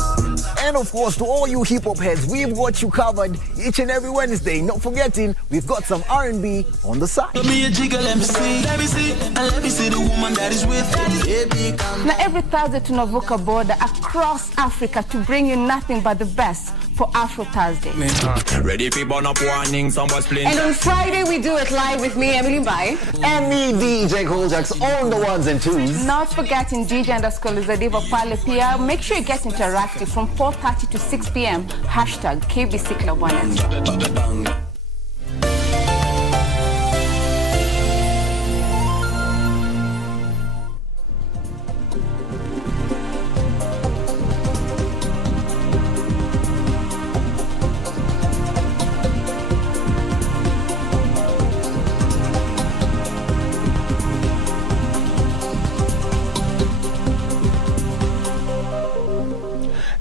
And of course, to all you hip-hop heads, we've got you covered each and every Wednesday. Not forgetting, we've got some R&B on the side. Let me see the woman that is with me. Now, every Thursday, tunavuka border across Africa to bring you nothing but the best for Afro Thursday. Ready for burn up warning, someone's playing. And on Friday, we do it live with me, Emily Mbai. And me, DJ Koljax, on the ones and twos. Not forgetting DJ_Lizadiva Pale Pia. Make sure you get interactive from 4:30 to 6 p.m. Hashtag KBC Club 1.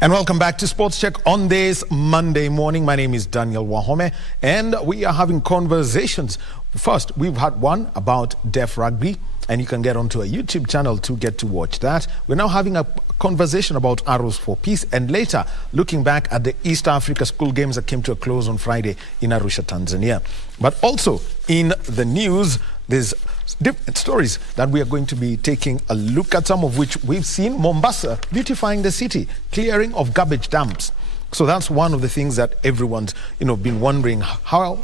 And welcome back to Sports Check on this Monday morning. My name is Daniel Wahome, and we are having conversations. First, we've had one about deaf rugby, and you can get onto a YouTube channel to get to watch that. We're now having a conversation about Arrows for Peace, and later looking back at the East Africa School Games that came to a close on Friday in Arusha, Tanzania. But also in the news, there's different stories that we are going to be taking a look at, some of which we've seen. Mombasa beautifying the city, clearing of garbage dumps. So that's one of the things that everyone's been wondering, how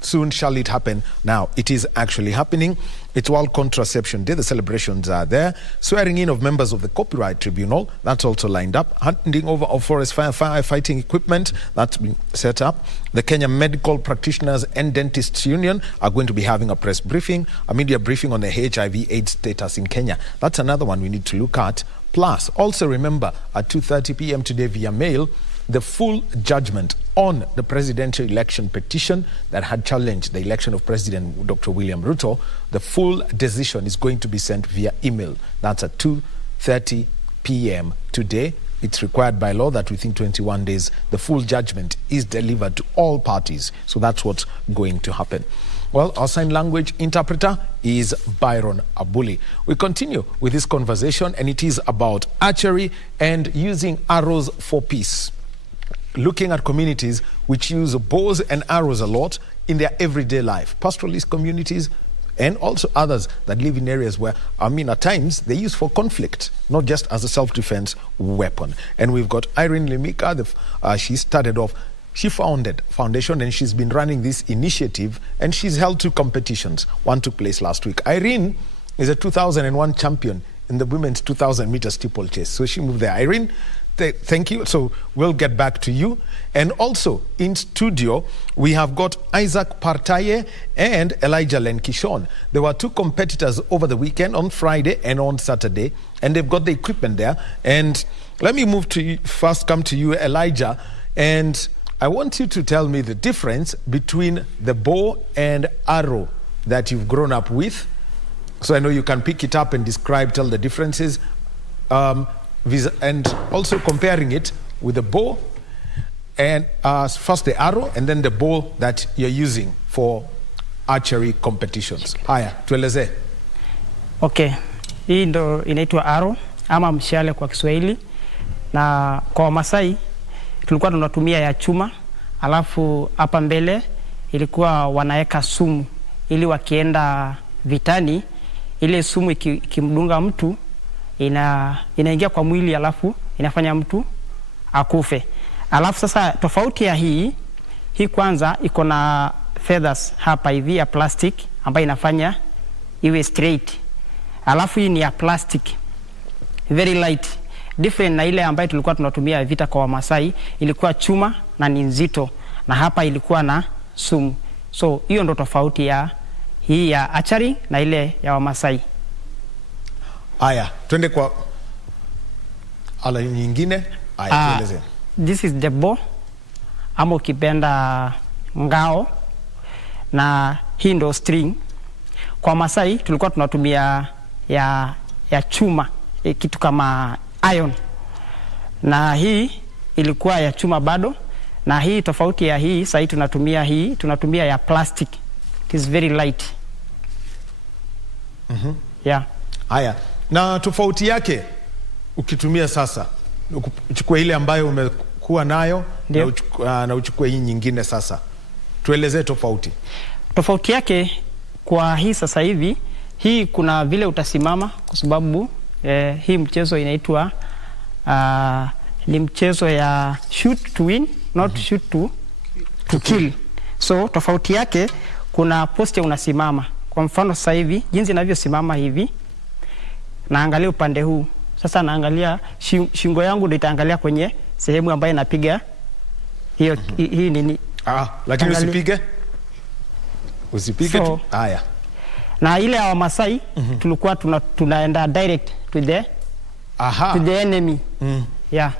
soon shall it happen? Now it is actually happening. It's World Contraception Day. The celebrations are there. Swearing in of members of the Copyright Tribunal, that's also lined up. Handing over of forest firefighting equipment, that's been set up. The Kenya Medical Practitioners and Dentists Union are going to be having a press briefing, a media briefing on the HIV/AIDS status in Kenya. That's another one we need to look at. Plus, also remember at 2:30 p.m. today via mail, the full judgment on the presidential election petition that had challenged the election of President Dr. William Ruto. The full decision is going to be sent via email. That's at 2:30 p.m. today. It's required by law that within 21 days, the full judgment is delivered to all parties. So that's what's going to happen. Well, our sign language interpreter is Byron Abuli. We continue with this conversation, and it is about archery and using arrows for peace. Looking at communities which use bows and arrows a lot in their everyday life. Pastoralist communities and also others that live in areas where, at times, they use for conflict, not just as a self-defense weapon. And we've got Irene Lemika. She founded Foundation, and she's been running this initiative, and she's held 2 competitions. One took place last week. Irene is a 2001 champion in the women's 2,000 meter steeplechase. So she moved there. Irene, thank you. So we'll get back to you. And also in studio, we have got Isaac Partaye and Elijah Lenkishon. There were 2 competitors over the weekend, on Friday and on Saturday, and they've got the equipment there. And let me move to you, first come to you, Elijah. And I want you to tell me the difference between the bow and arrow that you've grown up with. So I know you can pick it up and tell the differences. And also comparing it with the bow and first the arrow and then the bow that you're using for archery competitions. Haya, tueleze. Okay, hii ndo inaitwa arrow ama mshale kwa Kiswahili, na kwa Masai tulikuwa tunatumia ya chuma, alafu hapa mbele ilikuwa wanaeka sumu ili wakienda vitani, ile sumu ikimdunga mtu inaingia kwa mwili, alafu inafanya mtu akufe. Alafu sasa tofauti ya hii kwanza iko na feathers hapa hivi ya plastic ambayo inafanya iwe straight. Alafu hii ni ya plastic, very light, different na ile ambayo tulikuwa tunatumia vita kwa Wamasai, ilikuwa chuma na ni nzito, na hapa ilikuwa na sumu. So hiyo ndo tofauti ya hii ya Archery na ile ya Wamasai. Aya, twende kwa ala nyingine. Aya, tueleze. This is the bow, ama ukipenda ngao, na hii ndo string. Kwa Masai tulikuwa tunatumia ya chuma, kitu kama iron, na hii ilikuwa ya chuma bado, na hii tofauti ya hii sasa tunatumia ya plastic. It is very light. Yeah. Haya, na tofauti yake ukitumia sasa, uchukue ile ambayo umekuwa nayo na uchukue hii nyingine sasa. Tuelezee tofauti. Tofauti yake kwa hii sasa hivi, hii kuna vile utasimama kwa sababu hii mchezo inaitwa ni mchezo ya shoot to win, not shoot to kill. So tofauti yake kuna posture unasimama. Kwa mfano sasa hivi jinsi ninavyosimama hivi, naangalia upande huu. Sasa naangalia shingo yangu ndio itaangalia kwenye sehemu ambayo inapiga hiyo hii nini. Lakini usipige tu. Haya. Na ile ya Wamasai tulikuwa tunaenda direct to the enemy. Yeah.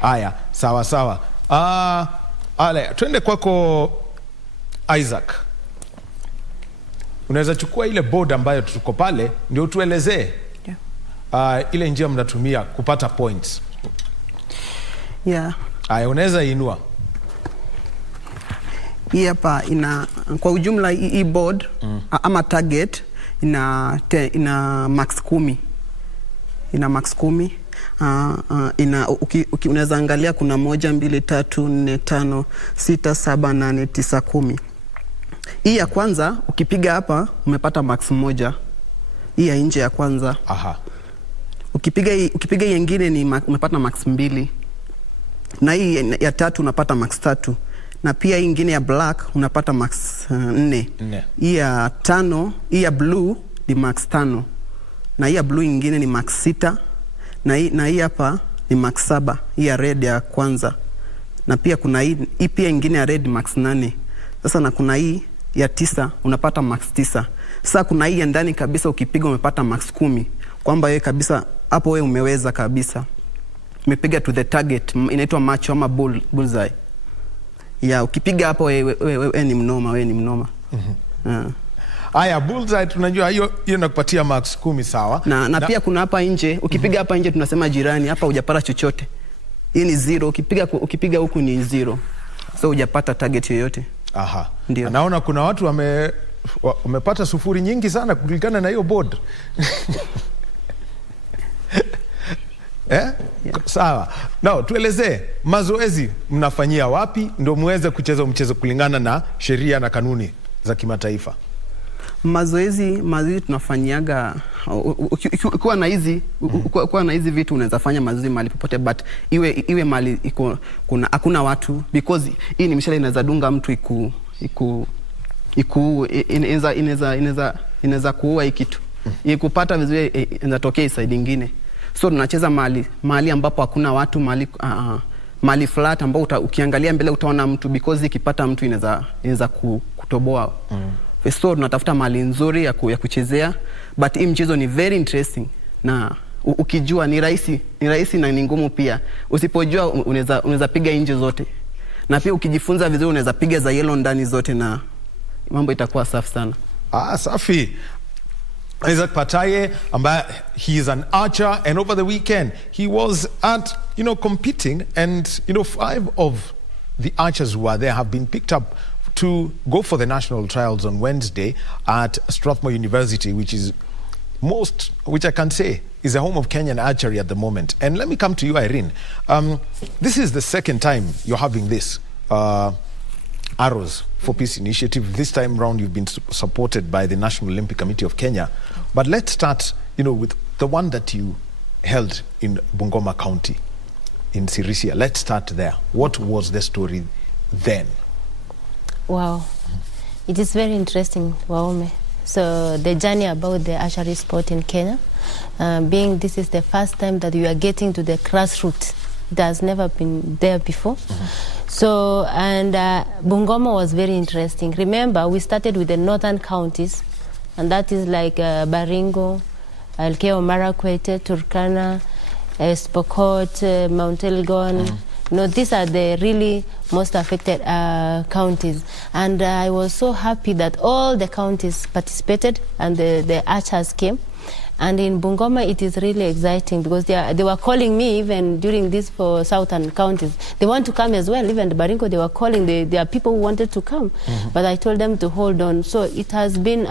Haya, sawa sawa. Ale, twende kwako Isaac. Unaweza chukua ile board ambayo tuko pale ndio tuelezee ile njia mnatumia kupata points. Yeah. Haya, unaweza inua. Hii hapa kwa ujumla hii board ama target ina max 10. Ina max 10. Unaweza angalia kuna 1 2 3 4 5 6 7 8 9 10. Hii ya kwanza ukipiga hapa umepata max 1. Hii ya nje ya kwanza. Ukipiga hii nyingine ni umepata max 2. Na hii ya tatu unapata max 3. Na pia hii nyingine ya black unapata max 4. Hii ya 5, hii ya blue ni max 5. Na hii ya blue nyingine ni max 6. Na hii hapa ni max 7. Hii ya red ya kwanza. Na pia kuna hii pia nyingine ya red max 8. Sasa na kuna hii ya 9 unapata max 9. Sasa kuna hii ya ndani kabisa ukipiga umepata max 10. Kwamba wewe kabisa hapo wewe umeweza kabisa. Umepiga to the target, inaitwa macho ama bullseye. Ya ukipiga hapo wewe ni mnoma, Aya, bullseye tunajua hiyo inakupatia max 10 sawa. Na pia kuna hapa nje, ukipiga hapa nje tunasema jirani, hapa hujapata chochote. Hii ni 0, ukipiga huku ni 0. So hujapata target yoyote. Ndio. Naona kuna watu wamepata sufuri nyingi sana kulingana na hiyo board. Sawa. Now tuelezee mazoezi mnafanyia wapi ndio muweze kucheza mchezo kulingana na sheria na kanuni za kimataifa? Mazoezi tunafanyaga ukiwa na hizi vitu unaweza fanya mazoezi mahali popote, but iwe mahali hakuna watu, because hii ni mishale inaweza dunga mtu inaweza kuua hii kitu. Ikupata vizuri inatokea side nyingine. So tunacheza mahali ambapo hakuna watu, mahali flat ambao ukiangalia mbele utaona mtu, because ikipata mtu inaweza kutoboa. So tunatafuta mahali nzuri ya kuchezea, but hii mchezo ni very interesting, na ukijua ni rahisi na ni ngumu pia. Usipojua unaweza piga nje zote, na pia ukijifunza vizuri unaweza piga za yellow ndani zote, na mambo itakuwa safi sana. Safi. Isaac Pataye, he is an archer, and over the weekend he was at competing, and 5 of the archers who are there have been picked up to go for the national trials on Wednesday at Strathmore University, which I can say is a home of Kenyan archery at the moment. And let me come to you, Irene. This is the second time you're having this Arrows for Peace initiative. This time round you've been supported by the National Olympic Committee of Kenya. But let's start, with the one that you held in Bungoma County, in Sirisia. Let's start there. What was the story then? Wow. It is very interesting, Wahome. So the journey about the archery sport in Kenya, being this is the first time that you are getting to the grassroots It has never been there before. So, and Bungoma was very interesting. Remember, we started with the northern counties, and that is like Baringo, Elgeyo Marakwet, Turkana, Pokot, Mount Elgon. These are the really most affected counties. And I was so happy that all the counties participated and the archers came. And in Bungoma, it is really exciting because they were calling me even during this for southern counties. They want to come as well. Even the Baringo, they were calling. There are people who wanted to come. But I told them to hold on. So it has been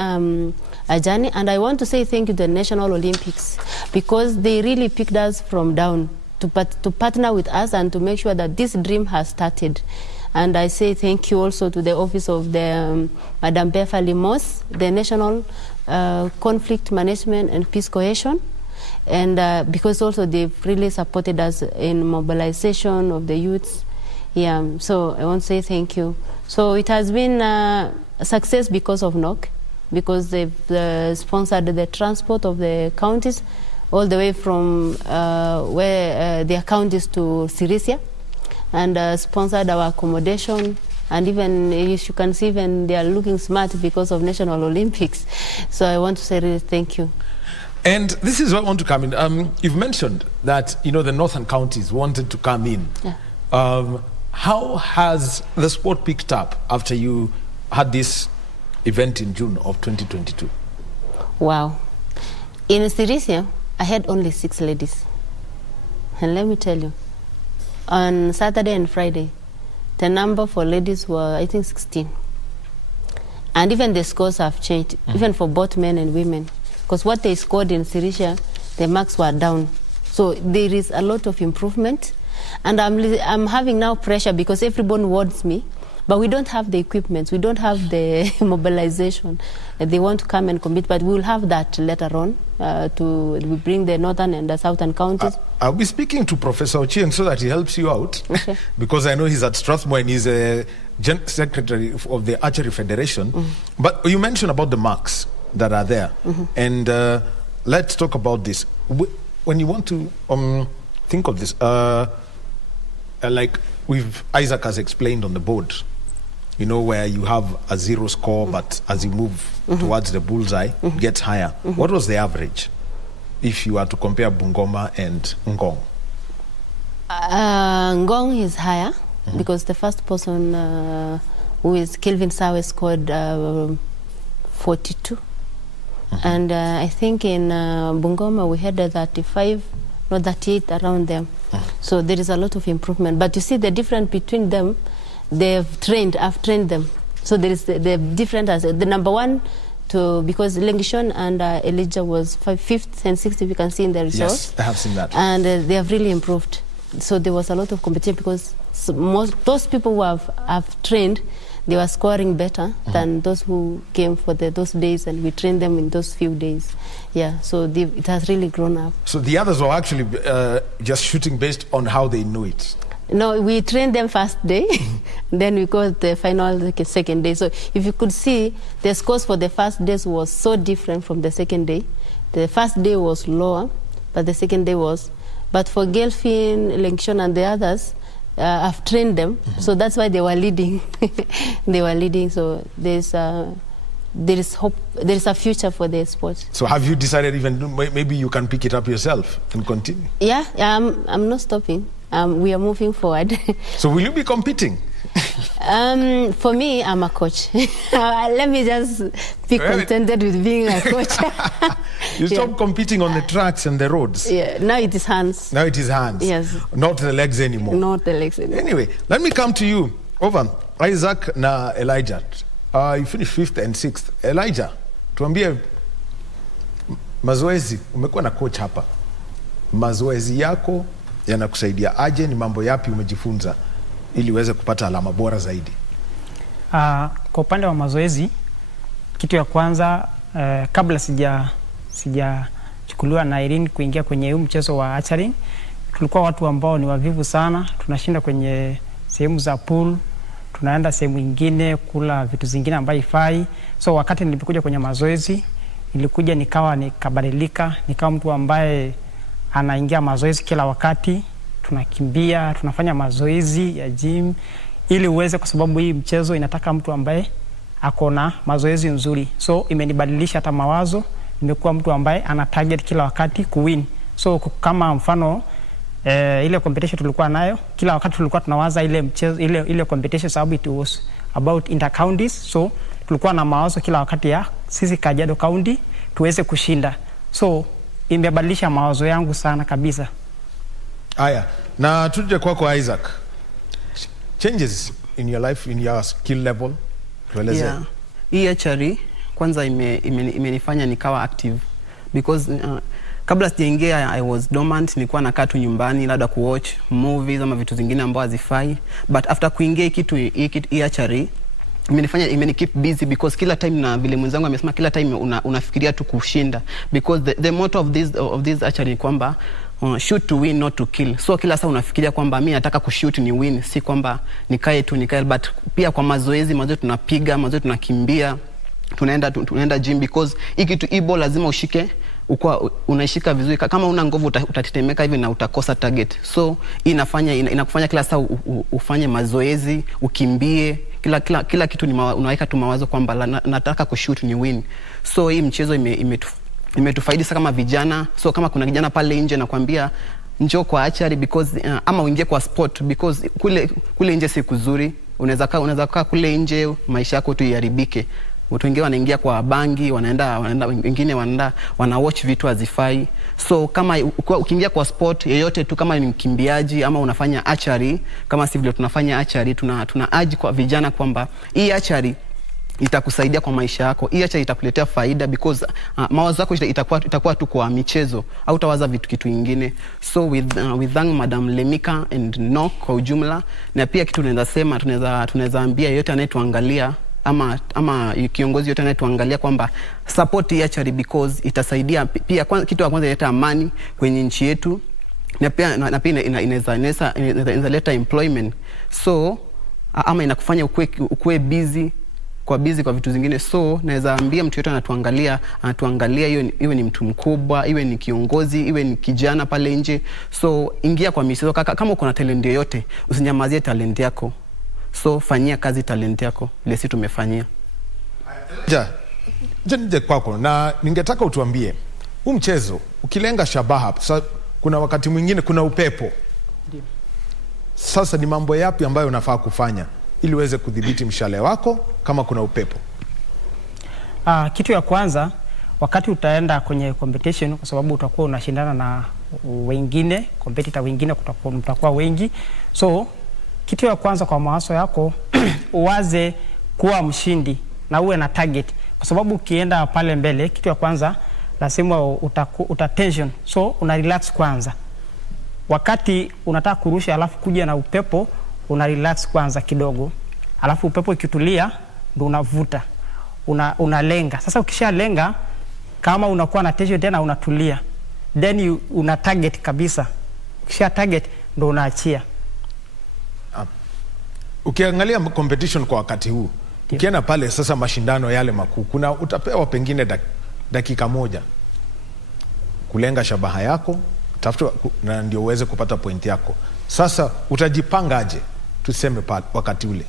a journey. And I want to say thank you to the National Olympics because they really picked us from down to partner with us and to make sure that this dream has started. And I say thank you also to the office of the Madam Beverly Moss, the National Conflict Management and Peace Cohesion, and because also they've really supported us in mobilization of the youths. Yeah, so I want to say thank you. So it has been a success because of NOC, because they've sponsored the transport of the counties all the way from where their counties to Sirisia, and sponsored our accommodation. And even, as you can see, even they are looking smart because of National Olympics. So I want to say really thank you. And this is where I want to come in. You've mentioned that, the northern counties wanted to come in. Yeah. How has the sport picked up after you had this event in June of 2022? Wow. In Sirisia, I had only 6 ladies. And let me tell you, on Saturday and Friday, the number for ladies were, I think, 16. And even the scores have changed, even for both men and women. Because what they scored in Sirisia, the marks were down. So there is a lot of improvement. And I'm having now pressure because everyone wants me. But we don't have the equipment. We don't have the mobilization. They want to come and compete, but we'll have that later on. We bring the northern and the southern counties. I'll be speaking to Professor Ochieng so that he helps you out, because I know he's at Strathmore and he's a secretary of the Archery Federation. But you mentioned about the marks that are there, and let's talk about this. When you want to think of this, like Isaac has explained on the board, where you have a 0 score, but as you move towards the bullseye, gets higher. What was the average, if you were to compare Bungoma and Ngong? Ngong is higher, because the first person, who is Kelvin Sawe, scored 42. And I think in Bungoma we had a 35, no, 38, around them. So there is a lot of improvement. But you see the difference between them, I've trained them. So there is the difference. The number one, because Lengishon and Elijah was 5th and 6th, if you can see in the results. Yes, I have seen that. And they have really improved. So there was a lot of competition because those people who have trained, they were scoring better than those who came for those days, and we trained them in those few days. Yeah, so it has really grown up. So the others were actually just shooting based on how they knew it? No, we trained them first day, then we got the final second day. So if you could see, the scores for the first days was so different from the second day. The first day was lower, but the second day was. But for Gelfin, Lenkshon, and the others, I've trained them, so that's why they were leading. They were leading, so there is hope, there is a future for the sport. So have you decided even maybe you can pick it up yourself and continue? Yeah, I'm not stopping. We are moving forward. So will you be competing? For me, I'm a coach. Let me just be contented with being a coach. You stop competing on the tracks and the roads. Yeah, now it is hands. Now it is hands. Yes. Not the legs anymore. Not the legs anymore. Anyway, let me come to you. Over, Isaac na Elijah. You finished 5th and 6th. Elijah, tuambie mazoezi, umekuwa na coach hapa. Mazoezi yako yanakusaidia aje? Ni mambo yapi umejifunza ili uweze kupata alama bora zaidi? Kwa upande wa mazoezi, kitu ya kwanza, kabla sijachukuliwa na Irene kuingia kwenye huu mchezo wa archery, tulikuwa watu ambao ni wavivu sana. Tunashinda kwenye sehemu za pool, tunaenda sehemu nyingine kula vitu zingine ambayo ifai. So wakati nilipokuja kwenye mazoezi, nikabadilika, nikawa mtu ambaye anaingia mazoezi kila wakati. tunakimbia, tunafanya mazoezi ya gym ili uweze, kwa sababu hii mchezo inataka mtu ambaye akona mazoezi nzuri. So imenibadilisha hata mawazo, nimekuwa mtu ambaye ana target kila wakati kuwin. So kama mfano ile competition tulikuwa nayo, kila wakati tulikuwa tunawaza ile mchezo ile competition, sababu it was about inter-counties. So tulikuwa na mawazo kila wakati ya sisi Kajiado County tuweze kushinda. So imebadilisha mawazo yangu sana kabisa. Aya, na tuje kwako Isaac. Changes in your life, in your skill level, tueleze. Yeah. Hii Archery kwanza imenifanya nikawa active because kabla sijaingia I was dormant, nilikuwa nakaa tu nyumbani labda kuwatch movies ama vitu zingine ambazo hazifai, but after kuingia hii Archery imenikeep busy because kila time, na vile mwenzangu amesema, kila time unafikiria tu kushinda because the motto of this Archery ni kwamba shoot to win, not to kill. So kila saa unafikiria kwamba mimi nataka kushoot ni win, si kwamba nikae, but pia kwa mazoezi tunapiga, mazoezi tunakimbia, tunaenda gym because hii ball lazima ushike, unaishika vizuri. Kama una nguvu utatetemeka hivi na utakosa target. So inakufanya kila saa ufanye mazoezi, ukimbie, kila kitu unaweka tu mawazo kwamba nataka kushoot ni win. So hii mchezo imetufaidi sana kama vijana. So kama kuna kijana pale nje nakwambia njoo kwa Archery because ama uingie kwa sport because kule nje si kuzuri. Unaweza kaa kule nje maisha yako tu iharibike. Watu wengine wanaingia kwa bangi, wengine wana watch vitu hazifai. So kama ukiingia kwa sport yeyote tu, kama ni mkimbiaji ama unafanya Archery, kama si vile tunafanya Archery, tuna urge kwa vijana kwamba hii Archery itakusaidia kwa maisha yako. Hii Archery itakuletea faida because mawazo yako itakuwa tu kwa michezo, au utawaza kitu kingine. So with thank Madam Lemika and Nok kwa ujumla, na pia kitu tunaweza ambia yeyote anayetuangalia ama kiongozi yote anayetuangalia kwamba support Archery because itasaidia pia. Kitu ya kwanza inaleta amani kwenye nchi yetu, na pia inaweza leta employment. So ama inakufanya ukue busy kwa vitu zingine. So naweza ambia mtu yote anatuangalia, iwe ni mtu mkubwa, iwe ni kiongozi, iwe ni kijana pale nje. So ingia kwa michezo. Kama uko na talent yoyote, usinyamazie talent yako. So fanyia kazi talent yako ile sisi tumefanyia. Nje kwako, na ningetaka utuambie huu mchezo ukilenga shabaha, kuna wakati mwingine kuna upepo. Ndio. Sasa ni mambo yapi ambayo unafaa kufanya ili uweze kudhibiti mshale wako kama kuna upepo? Kitu ya kwanza, wakati utaenda kwenye competition, kwa sababu utakuwa unashindana na wengine, competitor wengine, mtakuwa wengi. So kitu ya kwanza kwa mawazo yako uwaze kuwa mshindi na uwe na target, kwa sababu ukienda pale mbele, kitu ya kwanza lazima tension. So una relax kwanza. Wakati unataka kurusha alafu kuja na upepo, una relax kwanza kidogo. Alafu upepo ikitulia ndio unavuta. Unalenga. Sasa ukishalenga, kama unakuwa na tension tena unatulia. Then una target kabisa. Ukisha target ndio unaachia. Ukiangalia competition kwa wakati huu, ukienda pale sasa mashindano yale makuu, utapewa pengine dakika moja kulenga shabaha yako, tafuta na ndio uweze kupata point yako. Sasa utajipangaje tuseme pale wakati ule?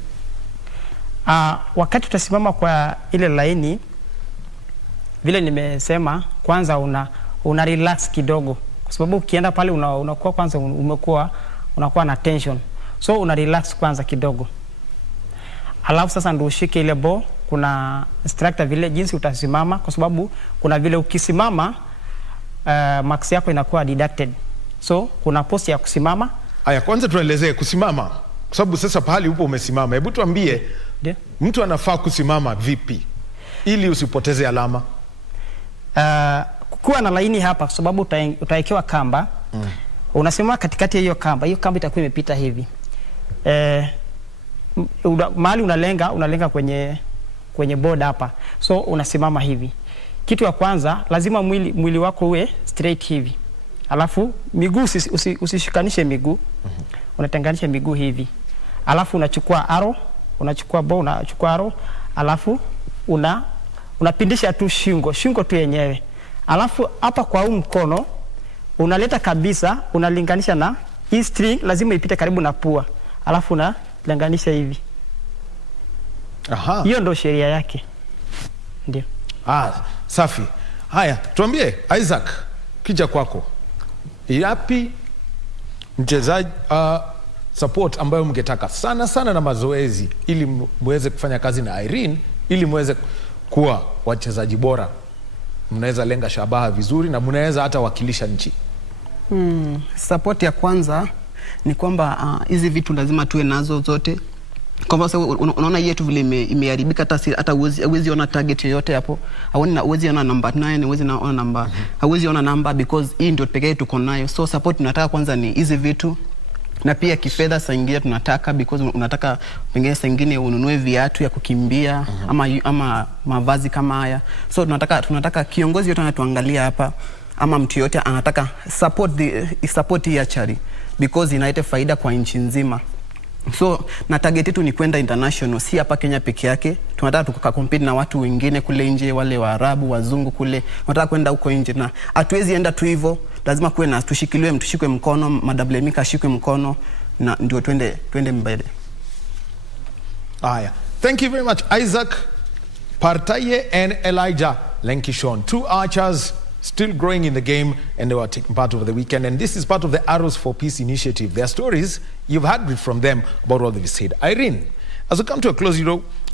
Wakati utasimama kwa ile laini, vile nimesema, kwanza una relax kidogo, kwa sababu ukienda pale unakuwa kwanza unakuwa na tension. So una relax kwanza kidogo. Alafu sasa ndio ushike ile ball. Kuna instructor vile jinsi utasimama, kwa sababu kuna vile ukisimama marks yako inakuwa deducted. So kuna post ya kusimama. Aya, kwanza tuelezee kusimama, kwa sababu sasa pahali upo umesimama. Hebu tuambie mtu anafaa kusimama vipi ili usipoteze alama? Kuwa na laini hapa, kwa sababu utawekewa kamba. Unasimama katikati ya hiyo kamba itakuwa imepita hivi. Mahali unalenga kwenye board hapa. So unasimama hivi. Kitu ya kwanza lazima mwili wako uwe straight hivi. Alafu miguu usishikanishe miguu. Unatenganisha miguu hivi. Alafu unachukua arrow, unachukua bow, unachukua arrow, alafu unapindisha tu shingo tu yenyewe. Alafu hapa kwa huu mkono unaleta kabisa, unalinganisha hii string lazima ipite karibu na pua, alafu na lenganisha hivi. Aha. Hiyo ndo sheria yake. Ndio. Safi. Haya, tuambie Isaac, kija kwako. Yapi mchezaji support ambayo mngetaka sana na mazoezi ili muweze kufanya kazi na Irene, ili muweze kuwa wachezaji bora, mnaweza lenga shabaha vizuri na mnaweza hata wakilisha nchi? Support ya kwanza ni kwamba hizi vitu lazima tuwe nazo zote. Kwa sababu unaona yetu vile imeharibika, hata huwezi ona target yoyote hapo. Huwezi ona number 9, huwezi ona number, huwezi ona number because hii ndio pekee tuko nayo. So support tunataka kwanza ni hizi vitu, na pia kifedha saa nyingine tunataka because unataka pengine saa nyingine ununue viatu ya kukimbia ama mavazi kama haya. So tunataka kiongozi yote anatuangalia hapa ama mtu yote anataka support hii Archery because inaleta faida kwa nchi nzima. So na target yetu ni kwenda international, si hapa Kenya peke yake. Tunataka tukakompete na watu wengine kule nje, wale Waarabu, wazungu kule. Tunataka kwenda huko nje, na hatuwezi enda tu hivyo. Lazima kuwe na tushikwe mkono, madablemika ashikwe mkono, na ndio twende mbele. Aya. Thank you very much Isaac Partaye and Elijah Lenkishon, 2 archers still growing in the game, and they were taking part over the weekend, and this is part of the Arrows for Peace initiative. Their stories, you've heard it from them about what they've said. Irene, as we come to a close,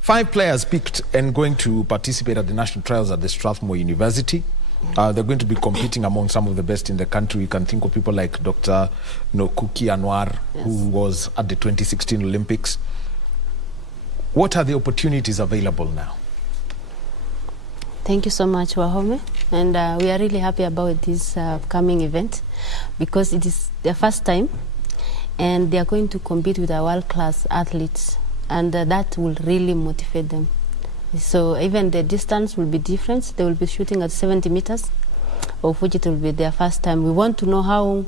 5 players picked and going to participate at the national trials at the Strathmore University. They're going to be competing among some of the best in the country. You can think of people like Dr. Kuki Anwar, who was at the 2016 Olympics. What are the opportunities available now? Thank you so much, Wahome. And we are really happy about this upcoming event because it is their first time and they are going to compete with our world-class athletes, and that will really motivate them. So even the distance will be different. They will be shooting at 70 meters, of which it will be their first time. We want to know how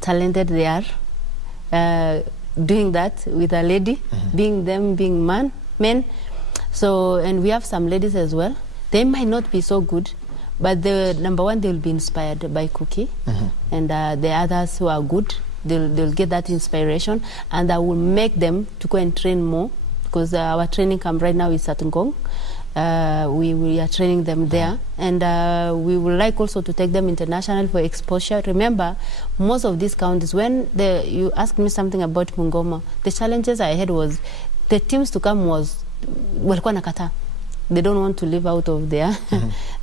talented they are doing that with a lady, being men. So, and we have some ladies as well. They might not be so good, but the number one, they will be inspired by Cookie, and the others who are good, they'll get that inspiration, and that will make them to go and train more, because our training camp right now is at Ngong. We are training them there, and we would like also to take them international for exposure. Remember, most of these counties, when you asked me something about Mungoma, the challenges I had was the teams to come was walikuwa nakata. They don't want to live out of their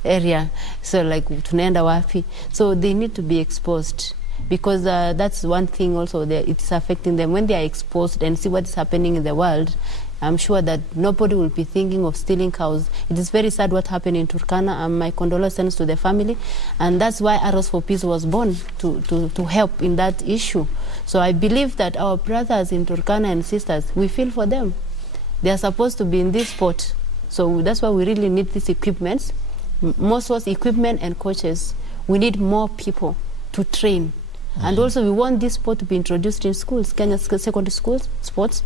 area. So like tunaenda wapi. So they need to be exposed, because that's one thing also it's affecting them. When they are exposed and see what is happening in the world, I'm sure that nobody will be thinking of stealing cows. It is very sad what happened in Turkana, and my condolences to the family. And that's why Arrows for Peace was born, to help in that issue. So I believe that our brothers in Turkana and sisters, we feel for them. They are supposed to be in this sport. So that's why we really need these equipments, most was equipment and coaches. We need more people to train. And also we want this sport to be introduced in schools, Kenya secondary schools, sports,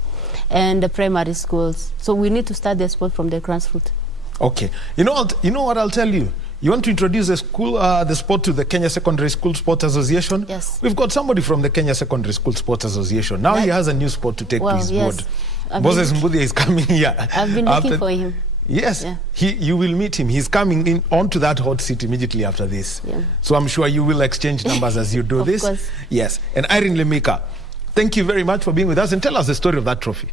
and the primary schools. So we need to start the sport from the grassroots. Okay. You know what I'll tell you? You want to introduce the sport to the Kenya Secondary School Sports Association? Yes. We've got somebody from the Kenya Secondary School Sports Association. Now he has a new sport to take to his board. Moses Mbudia is coming here. I've been looking for him. Yes, yeah. You will meet him. He's coming in onto that hot seat immediately after this. Yeah. So I'm sure you will exchange numbers as you do Of this. course. Yes. And Irene Lemika, thank you very much for being with us, and tell us the story of that trophy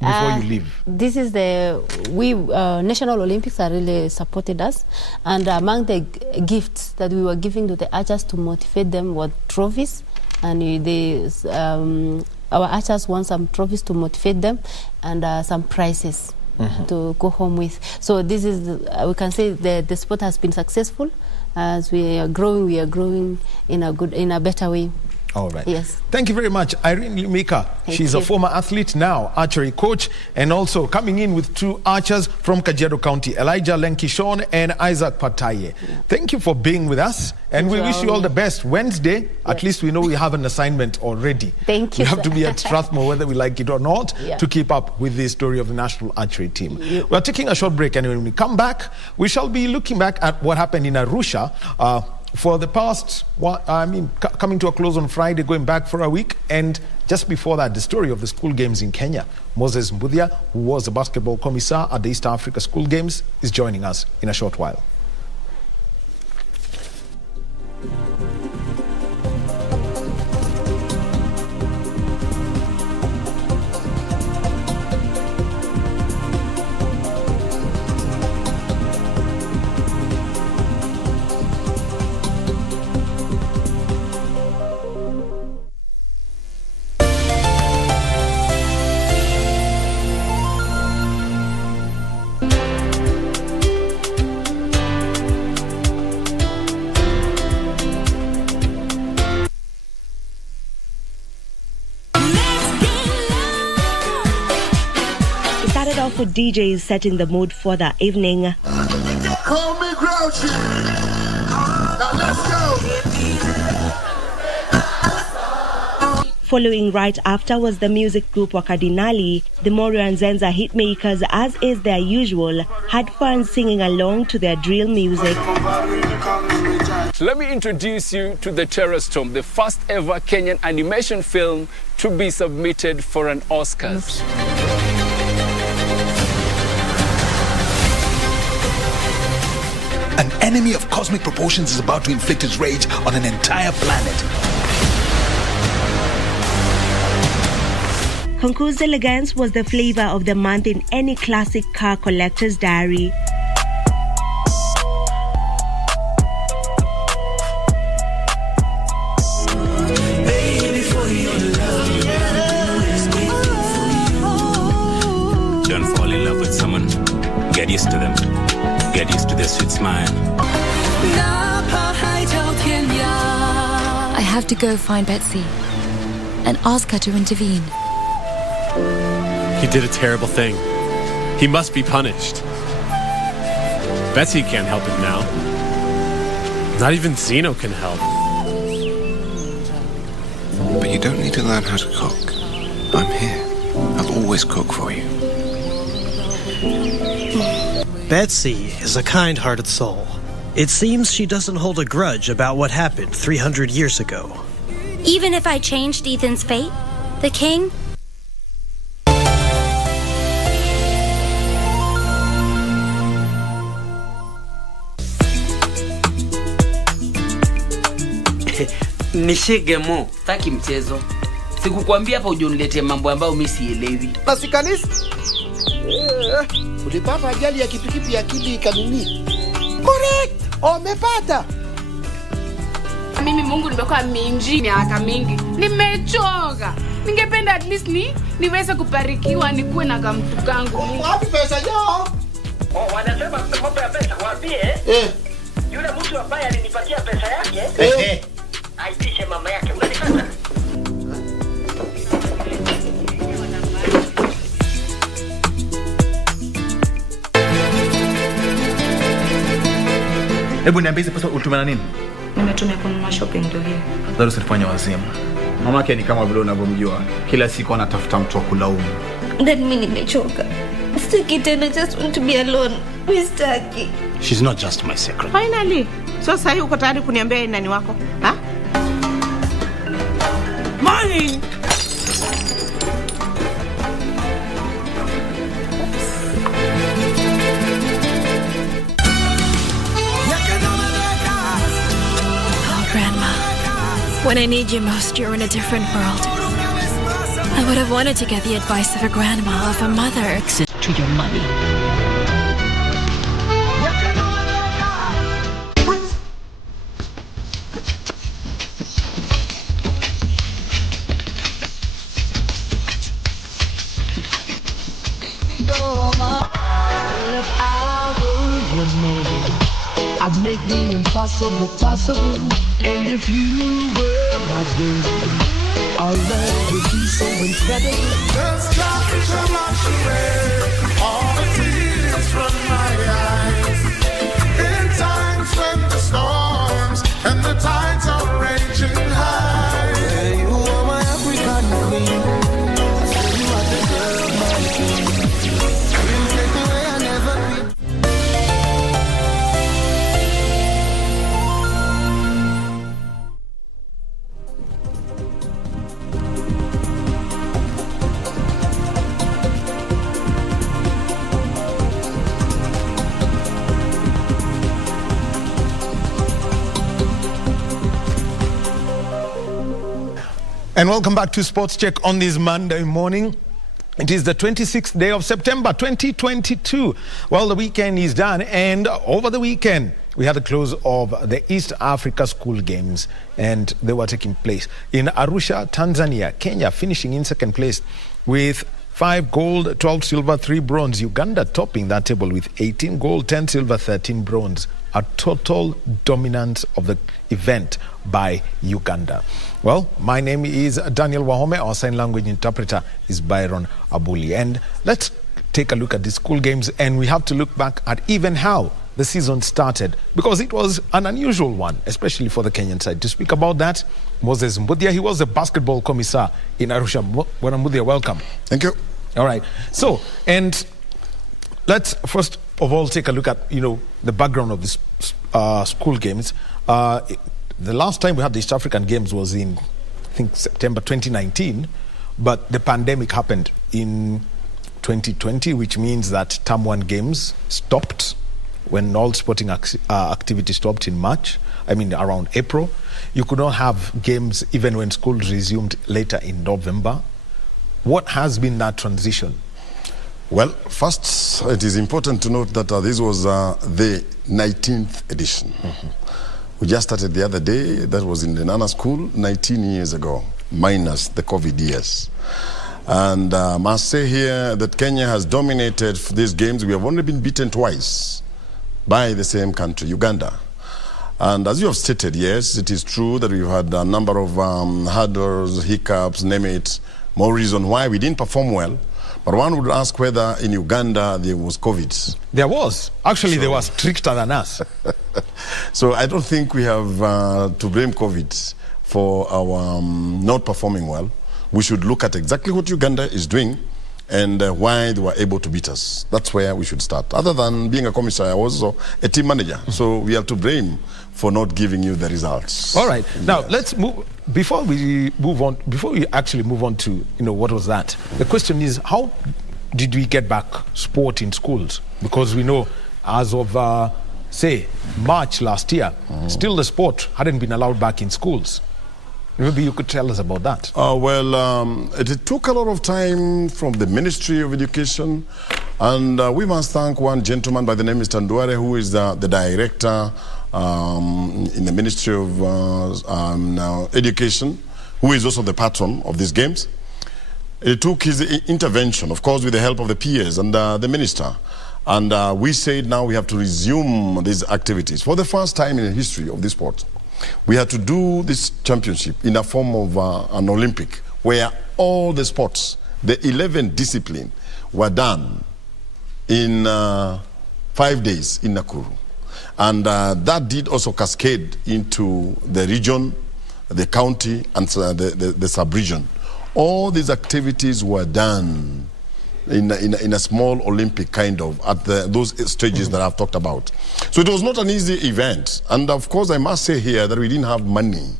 before you leave. This is National Olympics are really supported us, and among the gifts that we were giving to the archers to motivate them were trophies, and our archers want some trophies to motivate them, and some prizes to go home with. So this is, we can say the sport has been successful. As we are growing in a better way. All right. Yes. Thank you very much, Irene Limika. She's a former athlete, now archery coach, and also coming in with 2 archers from Kajiado County, Elijah Lenkishon and Isaac Pataye. Yeah. Thank you for being with us, and we wish you all the best. Wednesday, at least we know we have an assignment already. Thank you. We have to be at Strathmore, whether we like it or not, to keep up with the story of the national archery team. We're taking a short break, and when we come back, we shall be looking back at what happened in Arusha for the past, coming to a close on Friday, going back for a week, and just before that, the story of the school games in Kenya. Moses Mbudia, who was the basketball commissar at the East Africa School Games, is joining us in a short while. For DJs setting the mood for the evening. Call me Grouchy. Now let's go. Following right after was the music group Wakadinali. The Morio and Zenza hitmakers, as is their usual, had fun singing along to their drill music. Let me introduce you to The Terror Storm, the first ever Kenyan animation film to be submitted for an Oscar. An enemy of cosmic proportions is about to inflict its rage on an entire planet. Concours d'Elegance was the flavor of the month in any classic car collector's diary. Don't fall in love with someone. Get used to them. Get used to their sweet smile. I have to go find Betsy and ask her to intervene. He did a terrible thing. He must be punished. Betsy can't help him now. Not even Zeno can help. But you don't need to learn how to cook. I'm here. I'll always cook for you. Betsy is a kind-hearted soul. It seems she doesn't hold a grudge about what happened 300 years ago. Even if I changed Ethan's fate, the king... Nishigemo, taki mchezo. Sikukwambia hapa uje uniletee mambo ambayo mimi sielewi. Nasikanisi? Ulipata ajali ya kipikipi ya akili kanini? Correct! Umepata! Mimi Mungu nimekuwa minji miaka mingi. Nimechoka. Ningependa at least niweze kubarikiwa nikuwe na kamtu kangu. Wapi pesa yao? Wanasema mambo ya pesa waambie. Yule mtu ambaye alinipatia pesa yake. Aitishe mama yake. Unanipata? Hebu niambie hizo pesa ulitumia nini? Nimetumia kununua shopping ndio hiyo. Ndio usifanye wazimu. Mamake ni kama vile unavyomjua. Kila siku anatafuta mtu wa kulaumu. Then mimi nimechoka. Sitaki tena, just want to be alone. Mistaki. She's not just my secret. Finally. So sasa uko tayari kuniambia yeye nani wako? Ha? Money! Grandma, when I need you most, you're in a different world. I would have wanted to get the advice of a grandma, of a mother. Access to your money. I'd make the impossible possible. And if you were my girl, our love would be so incredible. Just drop so much away, all the tears from my eyes. In times when the storms and the tides are raging high. Yeah, you are my African queen. You are the girl of my dreams. You take the way I never been. And welcome back to Sports Check on this Monday morning. It is the 26th day of September 2022. Well, the weekend is done, and over the weekend we had the close of the East Africa School Games, and they were taking place in Arusha, Tanzania. Kenya finishing in second place with 5 gold, 12 silver, 3 bronze. Uganda topping that table with 18 gold, 10 silver, 13 bronze. A total dominance of the event by Uganda. Well, my name is Daniel Wahome. Our sign language interpreter is Byron Abuli. And let's take a look at the school games, and we have to look back at even how the season started, because it was an unusual one, especially for the Kenyan side. To speak about that, Moses Mbudia, he was the basketball commissar in Arusha. Mbudia, welcome. Thank you. All right. So, and let's first of all take a look at, the background of this school games. The last time we had the East African Games was in, I think, September 2019, but the pandemic happened in 2020, which means that Term 1 games stopped when all sporting activity stopped in around April. You could not have games even when schools resumed later in November. What has been that transition? Well, first, it is important to note that this was the 19th edition. Mm-hmm. We just started the other day. That was in the Nana School 19 years ago, minus the COVID years. And I must say here that Kenya has dominated these games. We have only been beaten twice by the same country, Uganda. And as you have stated, yes, it is true that we've had a number of hurdles, hiccups, name it, more reason why we didn't perform well. But one would ask whether in Uganda there was COVID. There was. Actually, they were stricter than us. So I don't think we have to blame COVID for our not performing well. We should look at exactly what Uganda is doing and why they were able to beat us. That's where we should start. Other than being a commissioner, I was also a team manager. So we are to blame for not giving you the results. All right. Now, let's move. Before we actually move on to, what was that? The question is, how did we get back sport in schools? Because we know as of, say, March last year, still the sport hadn't been allowed back in schools. Maybe you could tell us about that. It took a lot of time from the Ministry of Education, and we must thank one gentleman by the name of Mr. Nduare, who is the director in the Ministry of Education, who is also the patron of these games. It took his intervention, of course, with the help of the peers and the minister. And we said now we have to resume these activities. For the first time in the history of this sport, we had to do this championship in a form of an Olympic, where all the sports, the 11 disciplines, were done in 5 days in Nakuru. And that did also cascade into the region, the county, and the sub-region. All these activities were done in a small Olympic kind of, at those stages that I've talked about. So it was not an easy event. And of course, I must say here that we didn't have money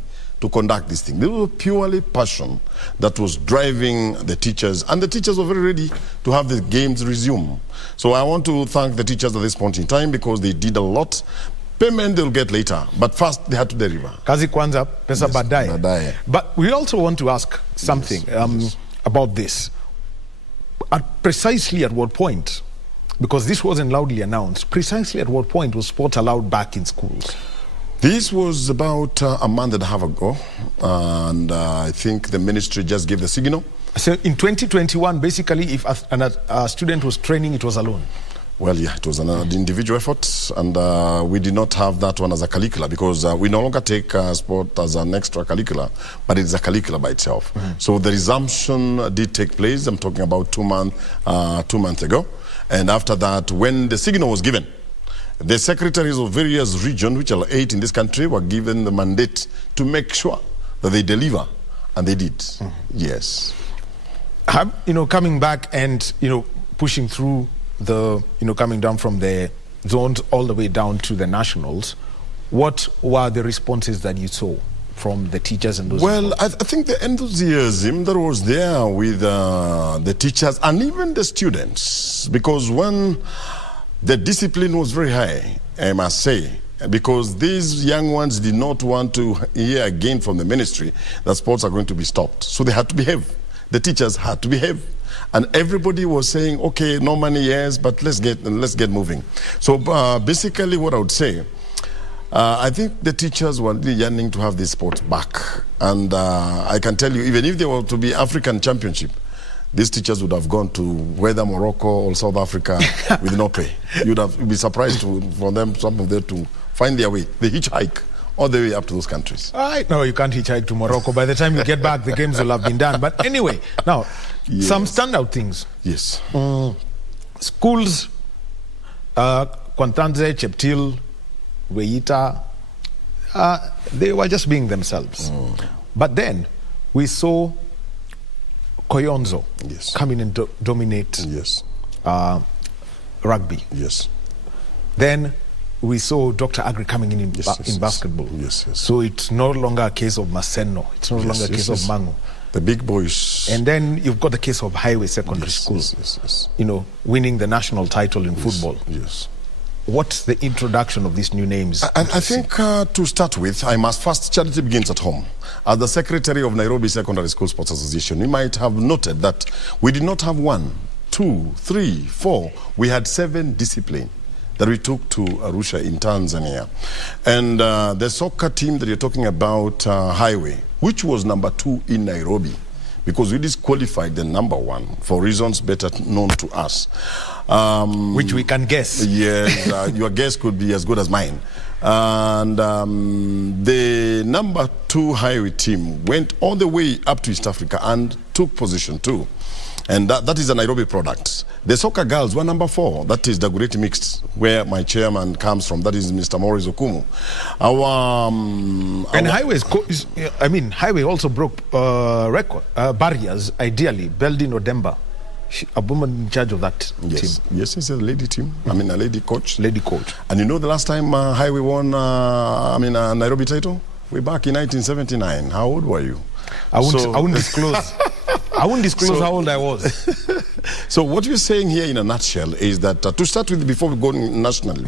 to conduct this thing. It was purely passion that was driving the teachers, and the teachers were very ready to have the games resume. So I want to thank the teachers at this point in time, because they did a lot. Payment they'll get later, but first they had to deliver. Kazi kwanza, pesa baadaye. But we also want to ask something about this. Precisely at what point, because this wasn't loudly announced, precisely at what point was sport allowed back in schools? This was about a month and a half ago, and I think the ministry just gave the signal. So in 2021, basically, if a student was training, it was alone? Well, yeah, it was an individual effort, and we did not have that one as a curricula, because we no longer take sport as an extra curricula, but it's a curricula by itself. So the resumption did take place. I'm talking about 2 months ago. And after that, when the signal was given, the secretaries of various regions, which are 8 in this country, were given the mandate to make sure that they deliver, and they did. Yes. Coming back and, pushing through the, coming down from the zones all the way down to the nationals, what were the responses that you saw from the teachers and those? Well, I think the enthusiasm that was there with the teachers and even the students, because when the discipline was very high, I must say, because these young ones did not want to hear again from the ministry that sports are going to be stopped. So they had to behave. The teachers had to behave. And everybody was saying, okay, no money, yes, but let's get moving. So basically what I would say, I think the teachers were really yearning to have this sport back. And I can tell you, even if there were to be African Championship, these teachers would have gone to whether Morocco or South Africa with no pay. You'd be surprised for them, some of them, to find their way. They hitchhike all the way up to those countries. All right, no, you can't hitchhike to Morocco. By the time you get back, the games will have been done. But anyway, now, some standout things. Yes. Schools, Kwantanze, Cheptil, Weita, they were just being themselves. But then we saw Koyonzo come in and dominate rugby. Yes. Then we saw Dr. Agri coming in basketball. So it's no longer a case of Maseno. It's no longer a case of Mangu. The big boys. And then you've got the case of Highway Secondary School. You know, winning the national title in football. Yes. What's the introduction of these new names? I think to start with, I must first, charity begins at home. As the secretary of Nairobi Secondary School Sports Association, you might have noted that we did not have 1, 2, 3, 4. We had 7 disciplines that we took to Arusha in Tanzania. And the soccer team that you're talking about, Highway, which was number 2 in Nairobi, because we disqualified the number 1 for reasons better known to us. Which we can guess. Yes, your guess could be as good as mine. And the number 2 Highway team went all the way up to East Africa and took position 2. And that is a Nairobi product. The soccer girls were number 4. That is the Great Mixed, where my chairman comes from. That is Mr. Maurice Okumu. And Highway also broke barriers, ideally. Beldin Odemba, a woman in charge of that team. Yes, it's a lady team. I mean, a lady coach. Lady coach. And you know the last time Highway won a Nairobi title? Way back in 1979. How old were you? I wouldn't disclose. I wouldn't disclose how old I was. So what we're saying here in a nutshell is that, to start with, before we go nationally,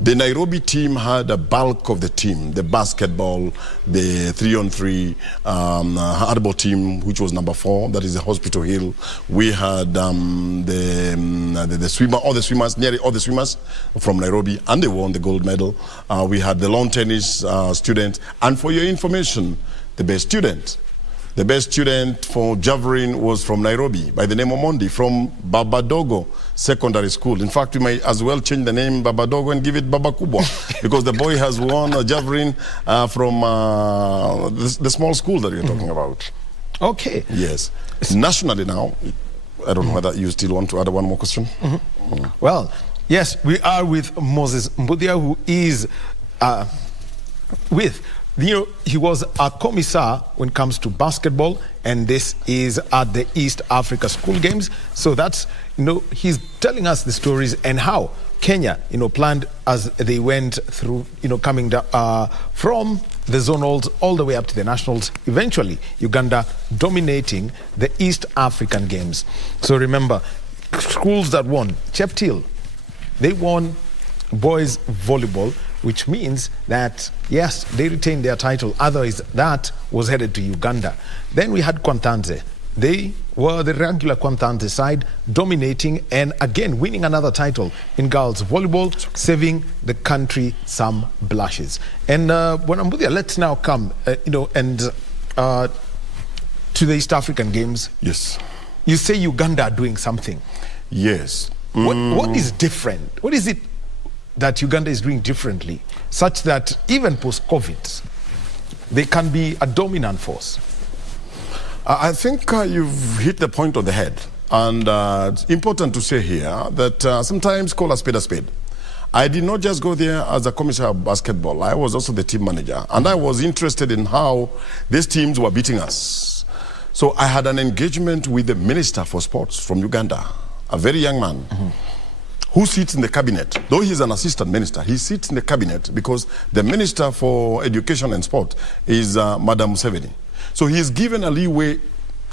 the Nairobi team had a bulk of the team, the basketball, the 3-on-3, hardball team, which was number 4, that is the Hospital Hill. We had the swimmer, nearly all the swimmers from Nairobi, and they won the gold medal. We had the lawn tennis students, and for your information, the best student. The best student for javelin was from Nairobi by the name of Mondi from Babadogo Secondary School. In fact, we may as well change the name Babadogo and give it Baba Kubwa because the boy has won a javelin from the small school that you're talking about. Okay. Yes. Nationally now, I don't know whether you still want to add one more question. Well, yes, we are with Moses Mbudia, who is he was a commissar when it comes to basketball, and this is at the East Africa School Games. So that's, he's telling us the stories and how Kenya, planned as they went through, coming down, from the zonals all the way up to the nationals, eventually Uganda dominating the East African Games. So remember, schools that won, Cheptil, they won boys volleyball, which means that, yes, they retained their title. Otherwise, that was headed to Uganda. Then we had Kwantanze. They were the regular Kwantanze side, dominating and again winning another title in girls volleyball, saving the country some blushes. And Wanambudia, let's now come, to the East African Games. Yes. You say Uganda are doing something. Yes. What is different? What is it that Uganda is doing differently, such that even post-COVID, they can be a dominant force? I think you've hit the point on the head. And it's important to say here that sometimes call a spade a spade. I did not just go there as a commissioner of basketball. I was also the team manager. And I was interested in how these teams were beating us. So I had an engagement with the Minister for Sports from Uganda, a very young man. Who sits in the cabinet. Though he's an assistant minister, he sits in the cabinet because the Minister for Education and Sport is Madam Museveni. So he's given a leeway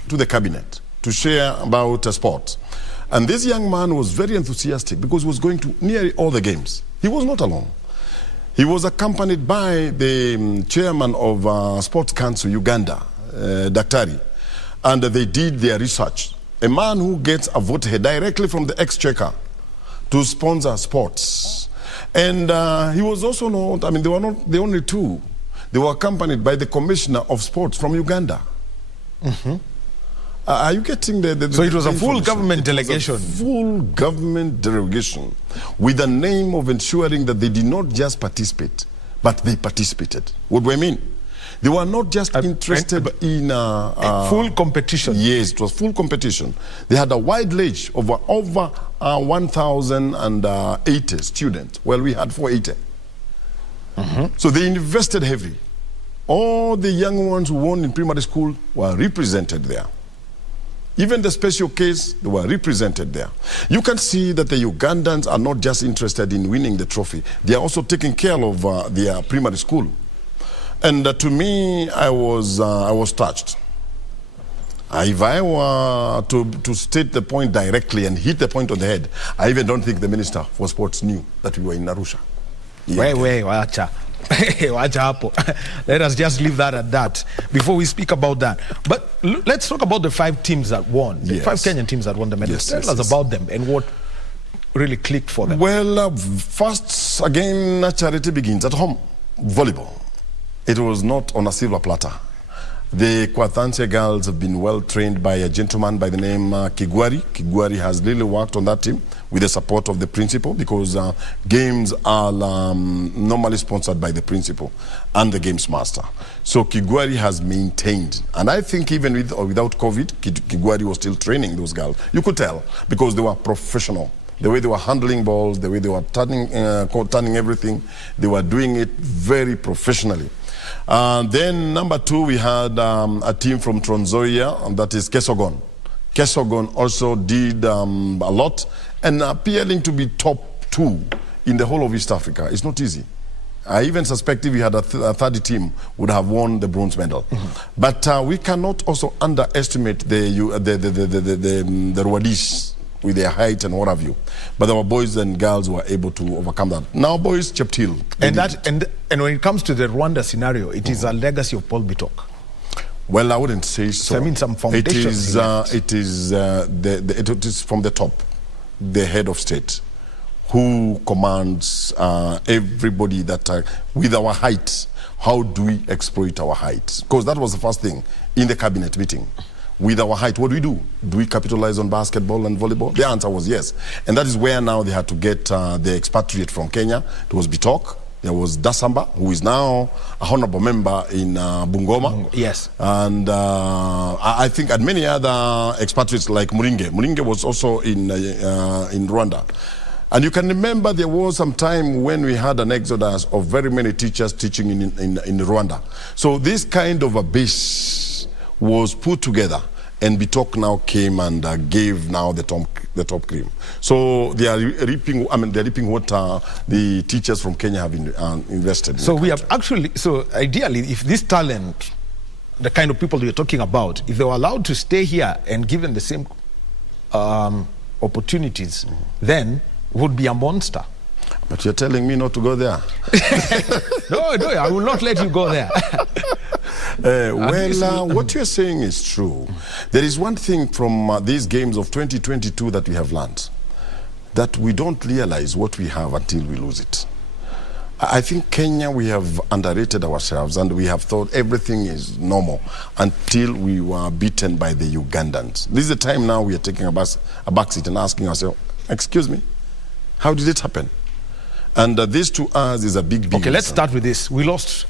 to the cabinet to share about sport. And this young man was very enthusiastic because he was going to nearly all the games. He was not alone. He was accompanied by the chairman of Sports Council Uganda, Daktari, and they did their research. A man who gets a vote directly from the exchequer to sponsor sports. And he was also not, I mean, they were not the only two. They were accompanied by the commissioner of sports from Uganda. Are you getting the so it was a full government delegation? Full government delegation with the name of ensuring that they did not just participate, but they participated. What do I mean? They were not just interested in full competition. Yes, it was full competition. They had a wide range of over 1,080 students. Well, we had 480. So they invested heavily. All the young ones who won in primary school were represented there. Even the special case, they were represented there. You can see that the Ugandans are not just interested in winning the trophy. They are also taking care of their primary school. And to me, I was touched. If I were to state the point directly and hit the point on the head, I even don't think the Minister for Sports knew that we were in Arusha. Wacha. Let us just leave that at that before we speak about that. But let's talk about the 5 teams that won. The 5 Kenyan teams that won the medals. Tell us about them and what really clicked for them. Well, first, again, charity begins at home. Volleyball. It was not on a silver platter. The Kwathansia girls have been well trained by a gentleman by the name Kigwari. Kigwari has really worked on that team with the support of the principal, because games are normally sponsored by the principal and the games master. So Kigwari has maintained, and I think even with or without COVID, Kigwari was still training those girls. You could tell because they were professional. The way they were handling balls, the way they were turning everything, they were doing it very professionally. Then number 2, we had a team from Trans Nzoia, and that is Kesogon. Kesogon also did a lot, and appearing to be top 2 in the whole of East Africa. It's not easy. I even suspect if we had a third team would have won the bronze medal. But we cannot also underestimate the Rwadis with their height and what have you. But our boys and girls were able to overcome that. Now boys, Cheptil. And when it comes to the Rwanda scenario, it is a legacy of Paul Bitok. Well, I wouldn't say so. I mean, some foundations. It is from the top, the head of state, who commands everybody that with our height, how do we exploit our height? Because that was the first thing in the cabinet meeting. With our height, what do? Do we capitalize on basketball and volleyball? The answer was yes. And that is where now they had to get the expatriate from Kenya. It was Bitok. There was Dasamba, who is now a honorable member in Bungoma. Yes. And I think and many other expatriates like Muringe. Muringe was also in Rwanda. And you can remember there was some time when we had an exodus of very many teachers teaching in Rwanda. So this kind of a base was put together, and Bitok now came and gave now the top cream. So they are reaping. I mean, they're reaping what the teachers from Kenya have invested. So we have actually. So ideally, if this talent, the kind of people you're talking about, if they were allowed to stay here and given the same opportunities, then would be a monster. But you're telling me not to go there. No, I will not let you go there. What you're saying is true. There is one thing from these games of 2022 that we have learned, that we don't realize what we have until we lose it. I think Kenya, we have underrated ourselves, and we have thought everything is normal until we were beaten by the Ugandans. This is the time now we are taking a backseat and asking ourselves, excuse me, how did it happen? And this to us is a big Okay, let's start with this. We lost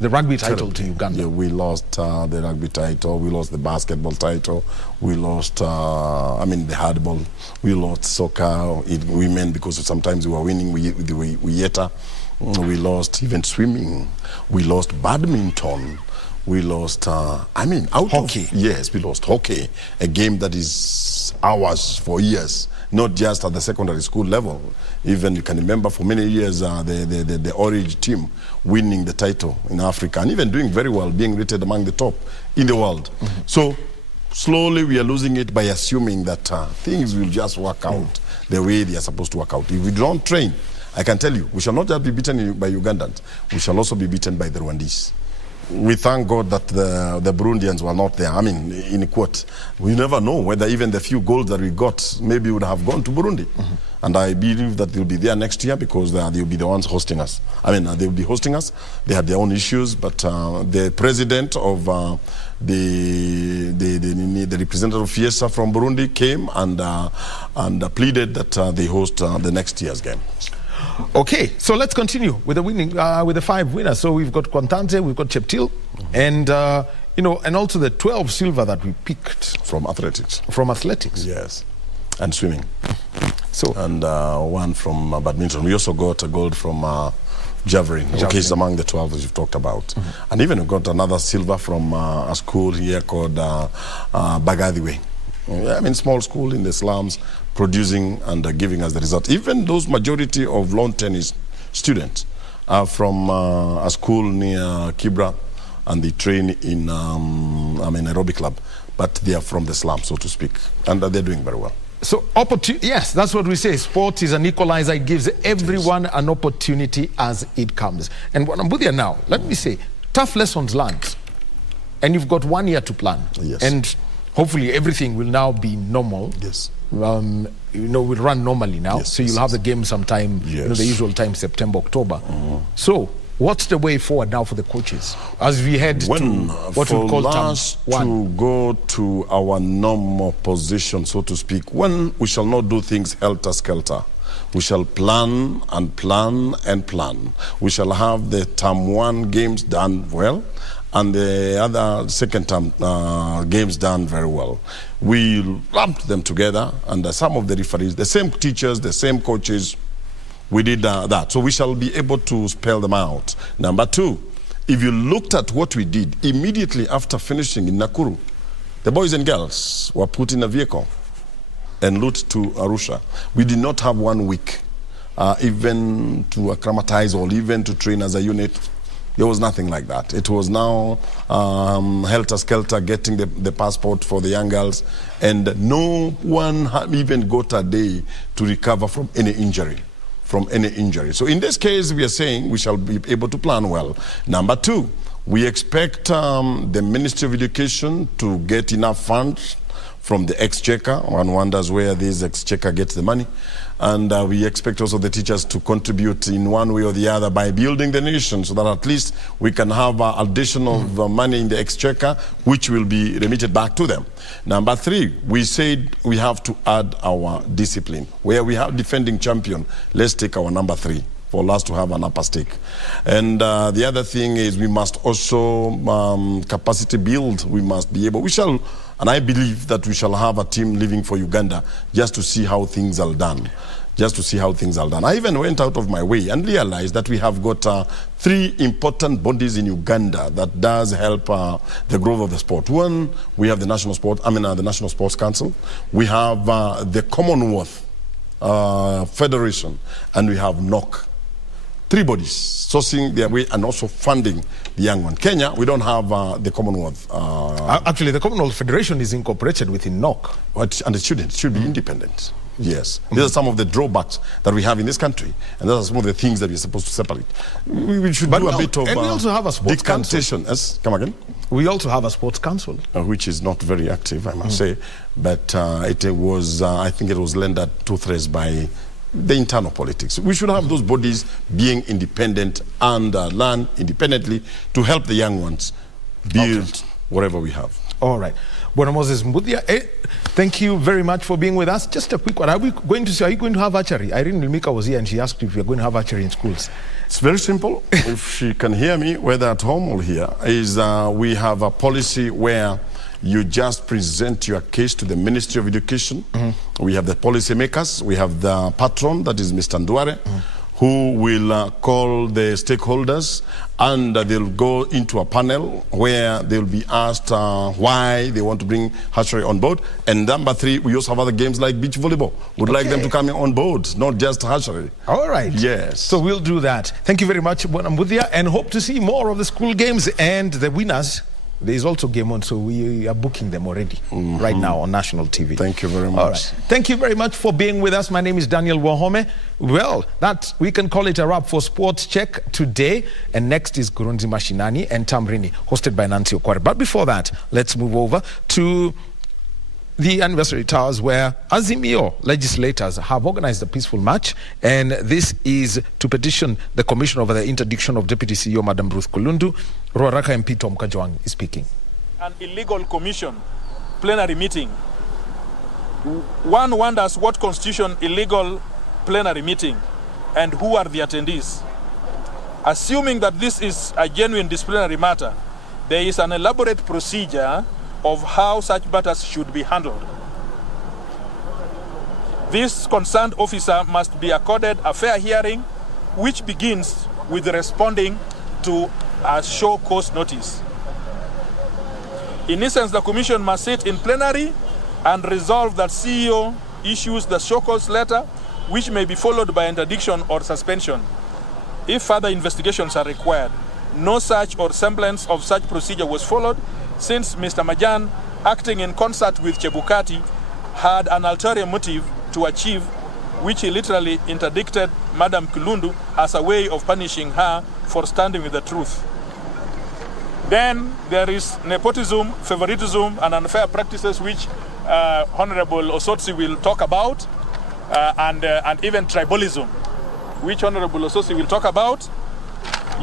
the rugby title to Uganda. Yeah, we lost the rugby title, we lost the basketball title, we lost, the handball, we lost soccer in women because sometimes we were winning, we lost even swimming, we lost badminton, we lost, hockey. Yes, we lost hockey, a game that is ours for years, not just at the secondary school level. Even you can remember for many years the Orange team winning the title in Africa and even doing very well, being rated among the top in the world. So slowly we are losing it by assuming that things will just work out the way they are supposed to work out. If we don't train I can tell you, we shall not just be beaten by Ugandans, we shall also be beaten by the Rwandese. We thank God that the Burundians were not there. I mean, in quote, we never know whether even the few goals that we got maybe would have gone to Burundi. And I believe that they'll be there next year because they'll be the ones hosting us. I mean, they'll be hosting us. They had their own issues, but the president of the representative of Fiesa from Burundi came and pleaded that they host the next year's game. Okay, so let's continue with the winning with the 5 winners. So we've got Kontante, we've got Cheptil, and you know, and also the 12 silver that we picked from athletics. From athletics, yes, and swimming. So and 1 from badminton. We also got a gold from javelin, which is among the 12 that you've talked about. And even we got another silver from a school here called Bagadiwe. I mean, small school in the slums, producing and giving us the result. Even those majority of lawn tennis students are from a school near Kibra, and they train in aerobic club, but they are from the slum, so to speak, and they're doing very well. So yes, that's what we say. Sport is an equalizer. It gives everyone an opportunity as it comes. And when I'm with you now, let me say, tough lessons learned, and you've got 1 year to plan. Yes. And hopefully everything will now be normal. Yes. You know, we'll run normally now. Yes, so you'll have the game sometime, you know, the usual time, September, October. So what's the way forward now for the coaches as we head to what we call term 1? To go to our normal position, so to speak, when we shall not do things helter-skelter. We shall plan and plan and plan. We shall have the term 1 games done well, and the other second term games done very well. We lumped them together, and some of the referees, the same teachers, the same coaches, we did that. So we shall be able to spell them out. Number 2, if you looked at what we did immediately after finishing in Nakuru, the boys and girls were put in a vehicle en route to Arusha. We did not have 1 week even to acclimatize or even to train as a unit. There was nothing like that. It was now helter-skelter getting the passport for the young girls, and no one even got a day to recover from any injury. So in this case, we are saying we shall be able to plan well. Number 2, we expect the Ministry of Education to get enough funds from the exchequer. One wonders where this exchequer gets the money. And we expect also the teachers to contribute in one way or the other by building the nation, so that at least we can have additional money in the exchequer, which will be remitted back to them. Number 3, we said we have to add our discipline. Where we have defending champion, let's take our number 3 for us to have an upper stake. And the other thing is we must also capacity build. We must be able, and I believe that we shall have a team leaving for Uganda just to see how things are done. I even went out of my way and realized that we have got 3 important bodies in Uganda that does help the growth of the sport. 1, we have the National Sports Council. We have the Commonwealth Federation, and we have NOC. 3 bodies sourcing their way and also funding the young one. Kenya, we don't have the Commonwealth. Actually, the Commonwealth Federation is incorporated within NOC. And it should be independent. Yes. These are some of the drawbacks that we have in this country, and those are some of the things that we're supposed to separate. We should do a bit of and we also have a sports decantation. Yes, come again? We also have a sports council. Which is not very active, I must say. But it was, I think it was lent at 2/3 by the internal politics. We should have those bodies being independent and learn independently to help the young ones build whatever we have. All right. Bwana Moses Mbudia, thank you very much for being with us. Just a quick one. Are you going to have archery? Irene Milmika was here and she asked if you're going to have archery in schools. It's very simple. If she can hear me, whether at home or here, is we have a policy where you just present your case to the Ministry of Education. We have the policy makers. We have the patron, that is Mr. Nduare, who will call the stakeholders, and they'll go into a panel where they'll be asked why they want to bring archery on board. And number 3, we also have other games like beach volleyball. We'd like them to come on board, not just archery. All right. Yes. So we'll do that. Thank you very much, Bwana Mbudia, and hope to see more of the school games and the winners There is also Game On, so we are booking them already right now on national TV. Thank you very much. All right. Thank you very much for being with us. My name is Daniel Wahome. Well, that we can call it a wrap for Sports Check today. And next is Kurunzi Mashinani and Tamrini, hosted by Nancy Okware. But before that, let's move over to the anniversary towers, where Azimio legislators have organized a peaceful march, and this is to petition the commission over the interdiction of Deputy CEO Madam Ruth Kulundu. Ruaraka MP Tom Kajwang is speaking. An illegal commission plenary meeting. One wonders what constitution illegal plenary meeting and who are the attendees. Assuming that this is a genuine disciplinary matter, there is an elaborate procedure of how such matters should be handled. This concerned officer must be accorded a fair hearing, which begins with responding to a show cause notice. In essence, the commission must sit in plenary and resolve that CEO issues the show cause letter, which may be followed by interdiction or suspension. If further investigations are required, no such or semblance of such procedure was followed, since Mr. Majan, acting in concert with Chebukati, had an ulterior motive to achieve, which he literally interdicted Madam Kulundu as a way of punishing her for standing with the truth. Then there is nepotism, favoritism, and unfair practices, which Honorable Osotsi will talk about, and even tribalism, which Honorable Osotsi will talk about.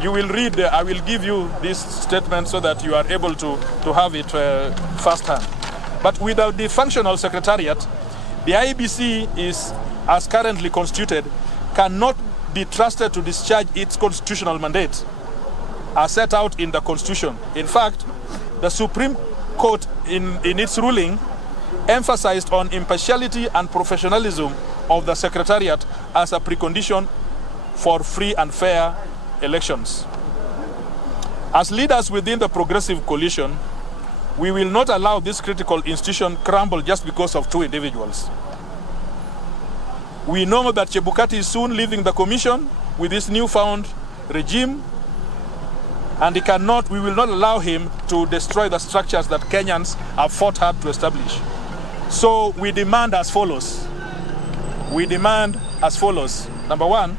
You will read, I will give you this statement so that you are able to have it firsthand. But without the functional secretariat, the IEBC is, as currently constituted, cannot be trusted to discharge its constitutional mandate as set out in the Constitution. In fact, the Supreme Court in its ruling emphasized on impartiality and professionalism of the secretariat as a precondition for free and fair elections. As leaders within the Progressive Coalition, we will not allow this critical institution crumble just because of two individuals. We know that Chebukati is soon leaving the commission with this newfound regime, and we will not allow him to destroy the structures that Kenyans have fought hard to establish. So we demand as follows. Number one,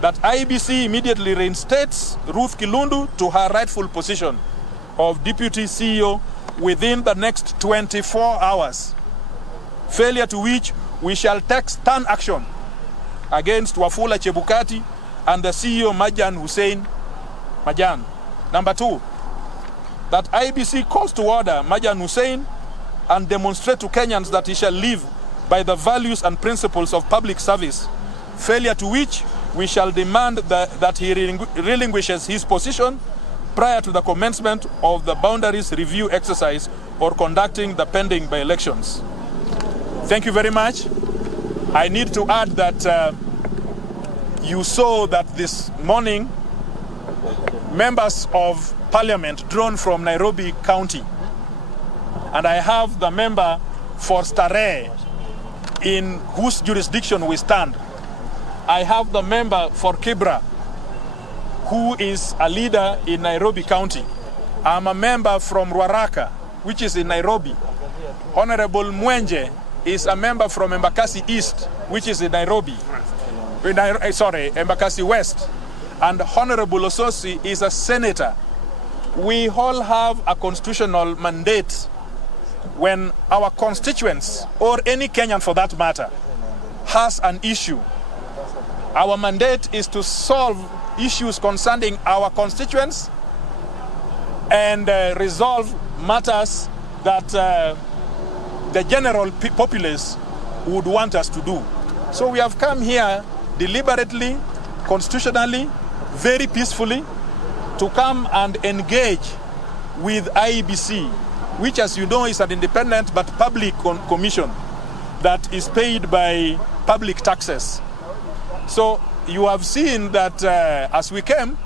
that IEBC immediately reinstates Ruth Kulundu to her rightful position of Deputy CEO within the next 24 hours. Failure to which we shall take stern action against Wafula Chebukati and the CEO Majan. Number two, that IEBC calls to order Majan Hussein and demonstrate to Kenyans that he shall live by the values and principles of public service. Failure to which we shall demand that he relinquishes his position prior to the commencement of the boundaries review exercise or conducting the pending by-elections. Thank you very much. I need to add that you saw that this morning members of parliament drawn from Nairobi County, and I have the member for Starehe, in whose jurisdiction we stand. I have the member for Kibra, who is a leader in Nairobi County. I'm a member from Ruaraka, which is in Nairobi. Honorable Mwenje is a member from Embakasi East, which is in Nairobi. Embakasi West. And Honorable Ososi is a senator. We all have a constitutional mandate when our constituents, or any Kenyan for that matter, has an issue. Our mandate is to solve issues concerning our constituents and resolve matters that the general populace would want us to do. So we have come here deliberately, constitutionally, very peacefully, to come and engage with IEBC, which, as you know, is an independent but public commission that is paid by public taxes. So you have seen that as we came,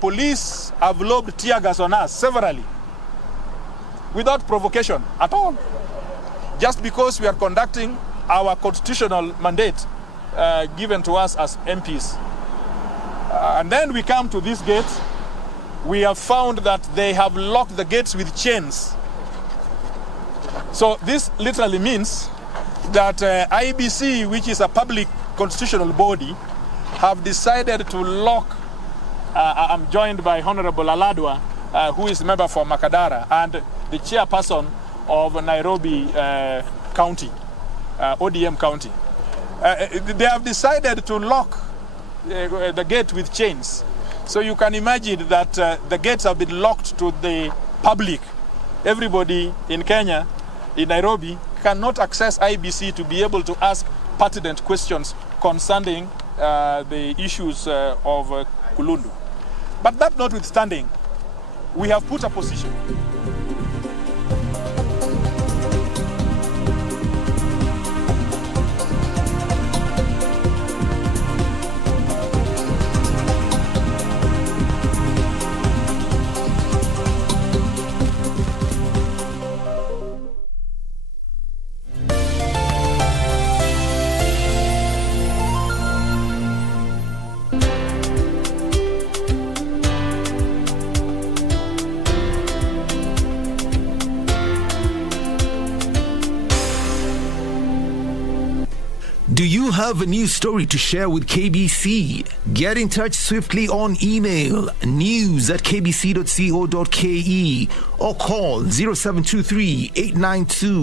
police have lobbed tear gas on us severally, without provocation at all, just because we are conducting our constitutional mandate given to us as MPs. And then we come to this gate we have found that they have locked the gates with chains. So this literally means that IBC, which is a public constitutional body, have decided to lock. I'm joined by Honorable Aladwa, who is a member for Makadara and the chairperson of Nairobi County, ODM County. They have decided to lock the gate with chains. So you can imagine that the gates have been locked to the public. Everybody in Kenya, in Nairobi, cannot access IBC to be able to ask pertinent questions concerning the issues of Kulundu. But that notwithstanding, we have put a position. Do you have a news story to share with KBC? Get in touch swiftly on email news@kbc.co.ke or call 0723 892